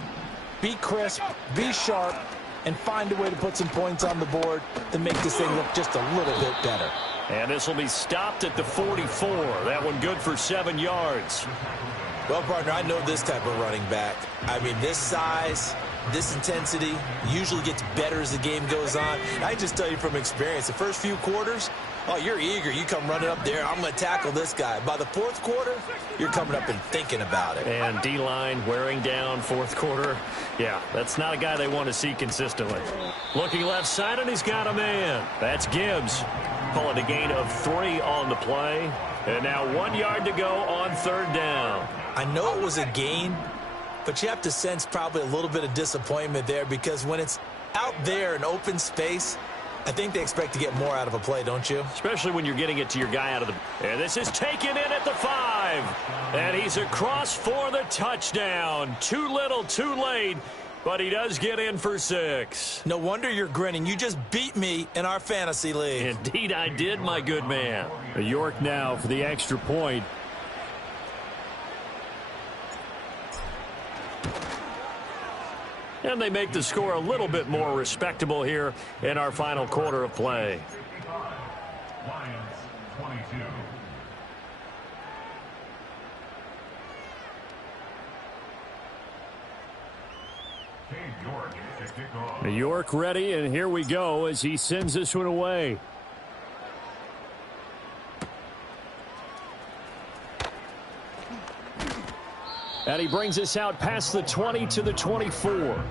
be crisp, be sharp, and find a way to put some points on the board to make this thing look just a little bit better. And this will be stopped at the 44. That one good for 7 yards. Well, partner, I know this type of running back. I mean, this size, this intensity usually gets better as the game goes on. And I just tell you from experience, the first few quarters, oh, you're eager. You come running up there, I'm going to tackle this guy. By the 4th quarter, you're coming up and thinking about it. And D-line wearing down 4th quarter. Yeah, that's not a guy they want to see consistently. Looking left side, and he's got a man. That's Gibbs. Call it a gain of 3 on the play. And now 1 yard to go on 3rd down. I know it was a gain, but you have to sense probably a little bit of disappointment there because when it's out there in open space, I think they expect to get more out of a play, don't you? Especially when you're getting it to your guy out of the... And this is taken in at the 5. And he's across for the touchdown. Too little, too late. But he does get in for 6. No wonder you're grinning. You just beat me in our fantasy league. Indeed I did, my good man. York now for the extra point. And they make the score a little bit more respectable here in our final quarter of play. Lions 22. York ready, and here we go as he sends this one away. And he brings us out past the 20 to the 24.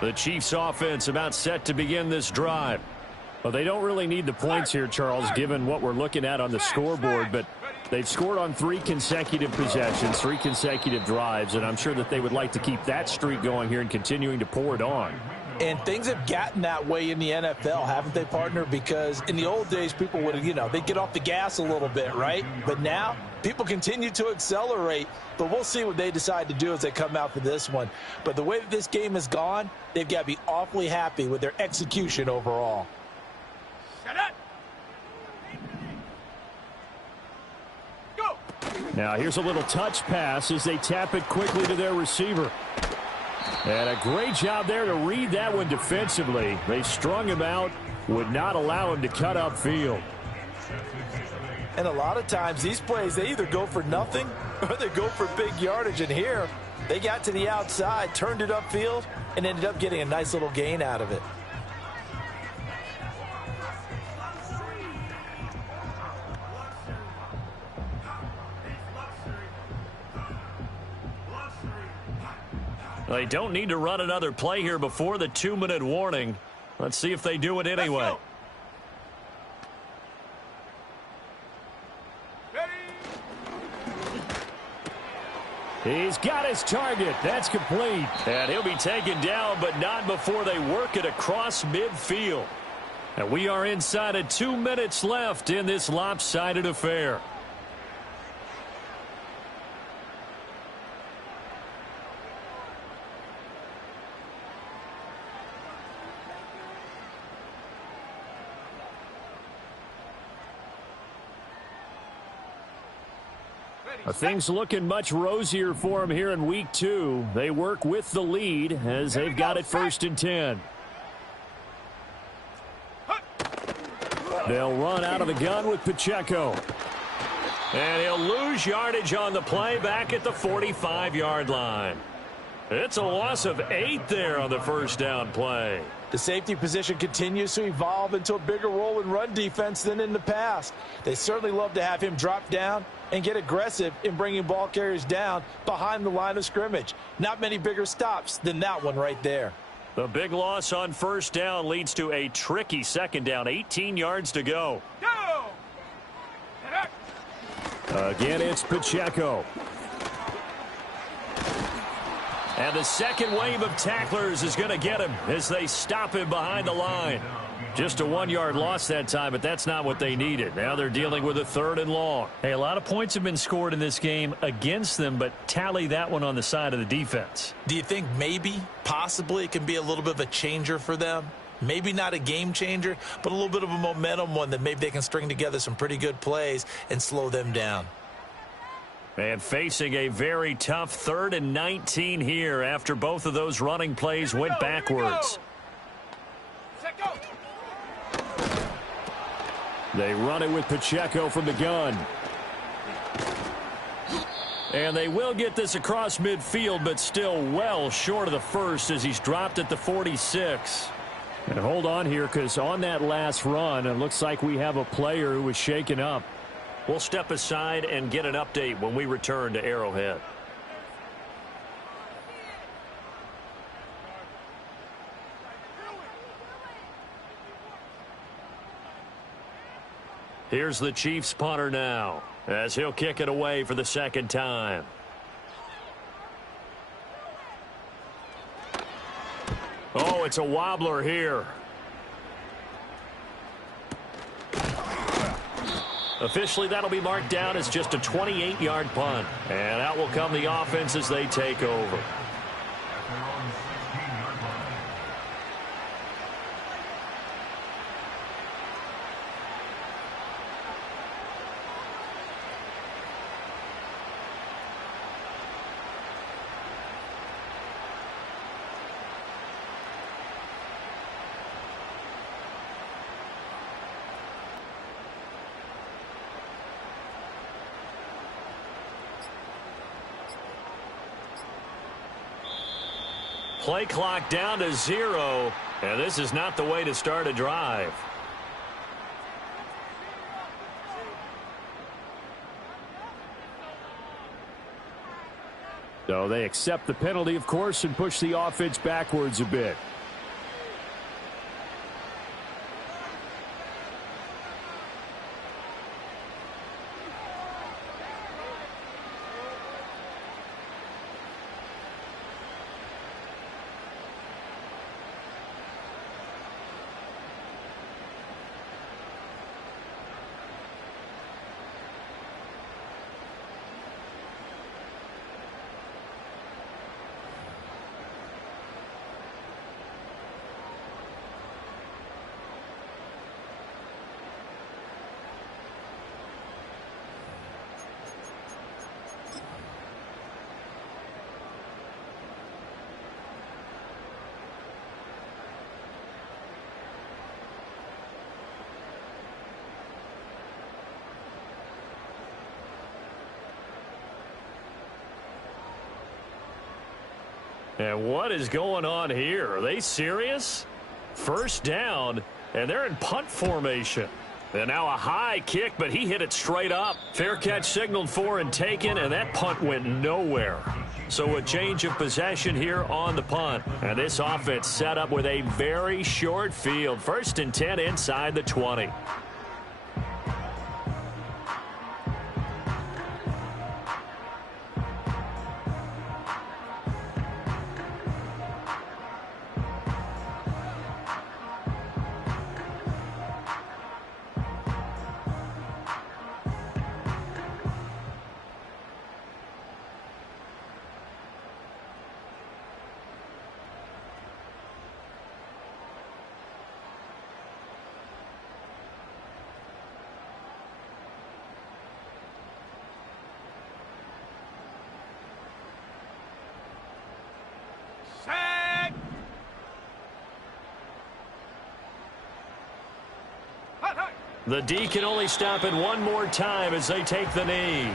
The Chiefs offense about set to begin this drive. Well, they don't really need the points here, Charles, given what we're looking at on the scoreboard, but they've scored on 3 consecutive possessions, 3 consecutive drives, and I'm sure that they would like to keep that streak going here and continuing to pour it on. And things have gotten that way in the NFL, haven't they, partner? Because in the old days, people would, they'd get off the gas a little bit, right? But now, people continue to accelerate. But we'll see what they decide to do as they come out for this one. But the way that this game has gone, they've got to be awfully happy with their execution overall. Shut up! Go! Now, here's a little touch pass as they tap it quickly to their receiver. And a great job there to read that one defensively. They strung him out, would not allow him to cut upfield. And a lot of times, these plays, they either go for nothing or they go for big yardage. And here, they got to the outside, turned it upfield, and ended up getting a nice little gain out of it. They don't need to run another play here before the 2-minute warning. Let's see if they do it anyway. He's got his target. That's complete. And he'll be taken down, but not before they work it across midfield. And we are inside of 2 minutes left in this lopsided affair. Things looking much rosier for them here in week 2. They work with the lead as they've got it 1st and 10. They'll run out of the gun with Pacheco. And he'll lose yardage on the play back at the 45-yard line. It's a loss of 8 there on the first down play. The safety position continues to evolve into a bigger role in run defense than in the past. They certainly love to have him drop down and get aggressive in bringing ball carriers down behind the line of scrimmage. Not many bigger stops than that one right there. The big loss on first down leads to a tricky second down. 18 yards to go. Again, it's Pacheco. And the second wave of tacklers is going to get him as they stop him behind the line. Just a 1-yard loss that time, but that's not what they needed. Now they're dealing with a 3rd and long. Hey, a lot of points have been scored in this game against them, but tally that one on the side of the defense. Do you think maybe, possibly, it can be a little bit of a changer for them? Maybe not a game changer, but a little bit of a momentum one that maybe they can string together some pretty good plays and slow them down. And facing a very tough 3rd and 19 here after both of those running plays went backwards. They run it with Pacheco from the gun. And they will get this across midfield, but still well short of the first as he's dropped at the 46. And hold on here, because on that last run, it looks like we have a player who was shaken up. We'll step aside and get an update when we return to Arrowhead. Here's the Chiefs punter now as he'll kick it away for the second time. Oh, it's a wobbler here. Officially, that'll be marked down as just a 28-yard punt. And out will come the offense as they take over. Play clock down to 0, and this is not the way to start a drive. So they accept the penalty, of course, and push the offense backwards a bit. And what is going on here? Are they serious? First down, and they're in punt formation. And now a high kick, but he hit it straight up. Fair catch signaled for and taken, and that punt went nowhere. So a change of possession here on the punt. And this offense set up with a very short field. 1st and 10 inside the 20. Sack! Hut, hut. The D can only stop it one more time as they take the knee.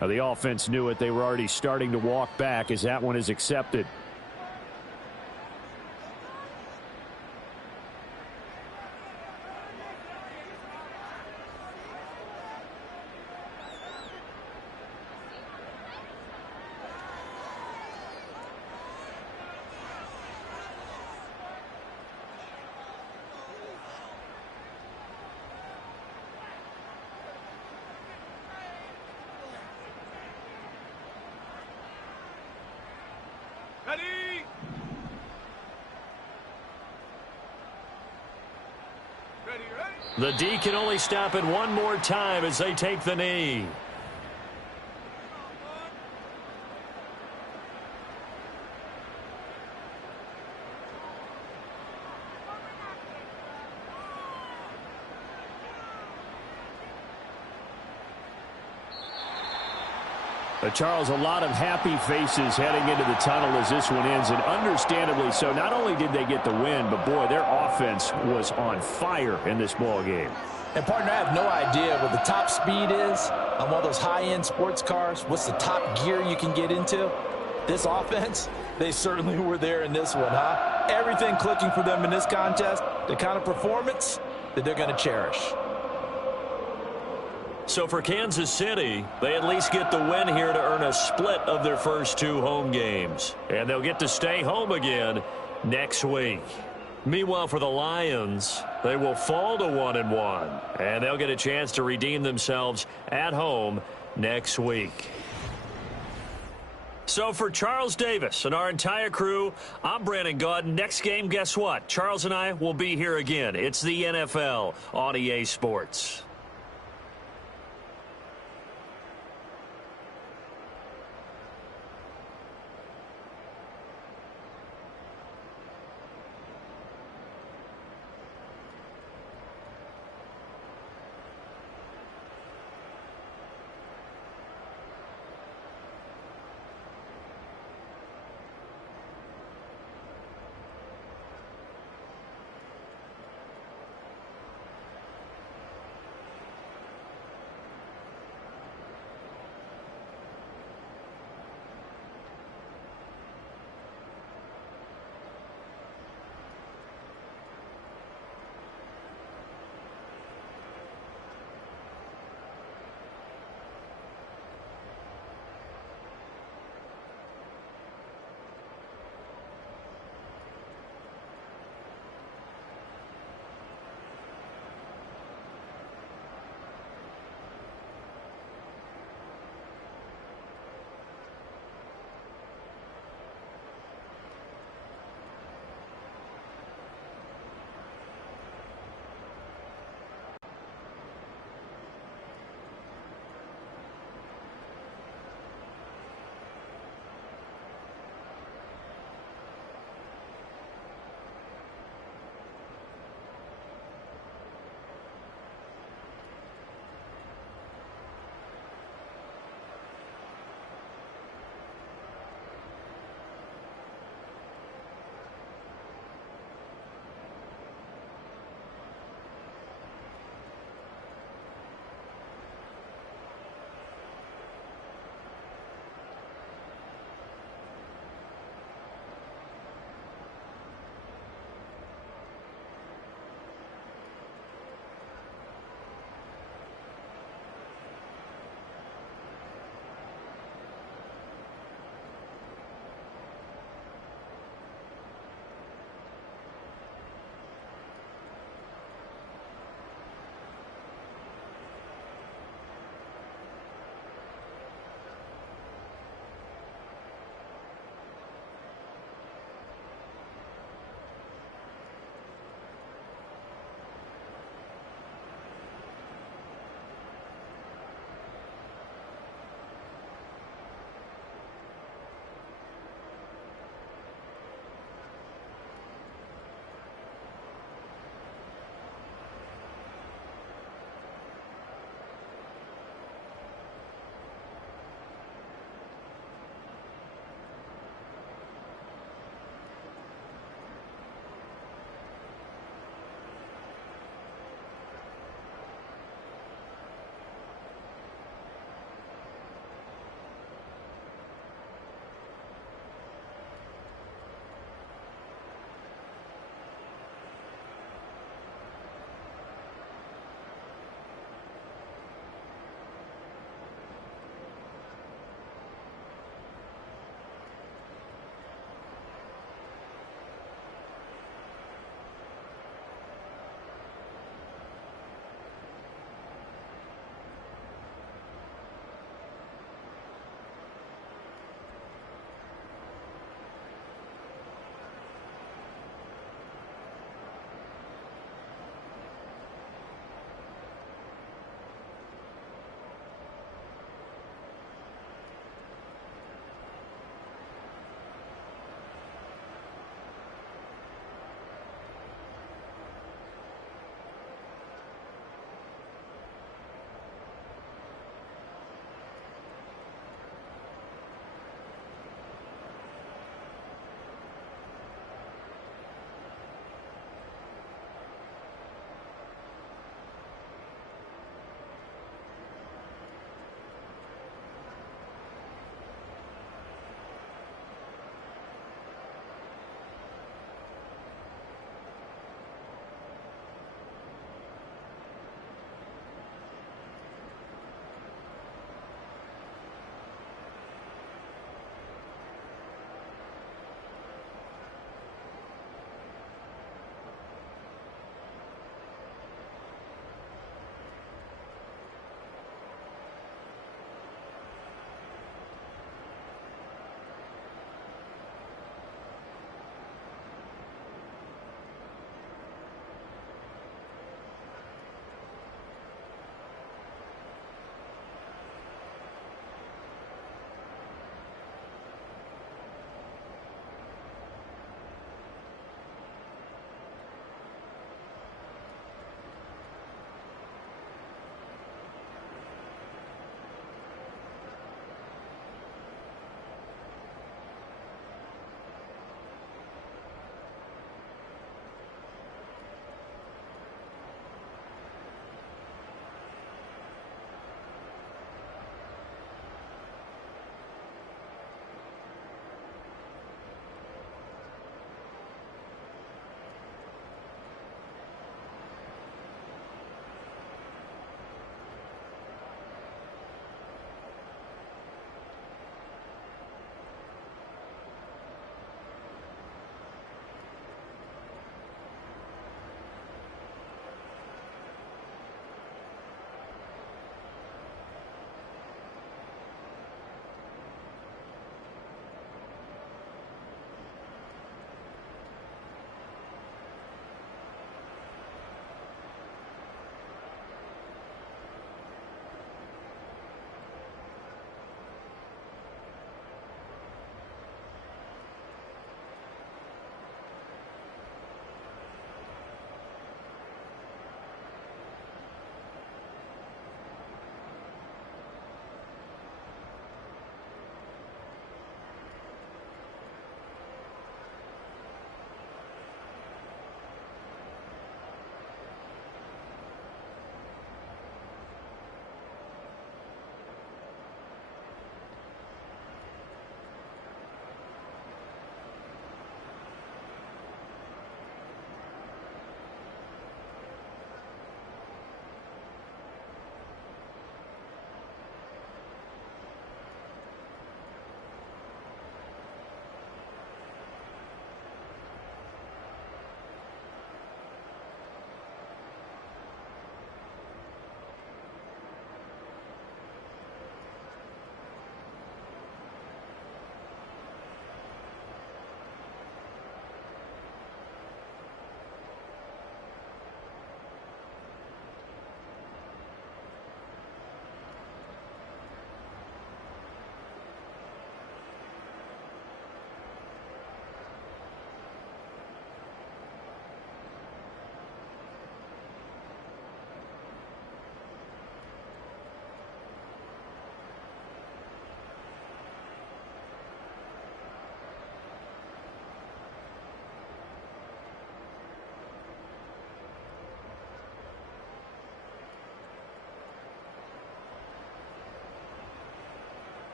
Now, the offense knew it. They were already starting to walk back as that one is accepted. Ready? Ready, ready? The D can only stop it one more time as they take the knee. Charles, a lot of happy faces heading into the tunnel as this one ends, and understandably so. Not only did they get the win, but, boy, their offense was on fire in this ball game. And, partner, I have no idea what the top speed is on one of those high-end sports cars. What's the top gear you can get into? This offense, they certainly were there in this one, huh? Everything clicking for them in this contest, the kind of performance that they're going to cherish. So for Kansas City, they at least get the win here to earn a split of their first 2 home games. And they'll get to stay home again next week. Meanwhile, for the Lions, they will fall to 1-1. And they'll get a chance to redeem themselves at home next week. So for Charles Davis and our entire crew, I'm Brandon Gaudin. Next game, guess what? Charles and I will be here again. It's the NFL on EA Sports.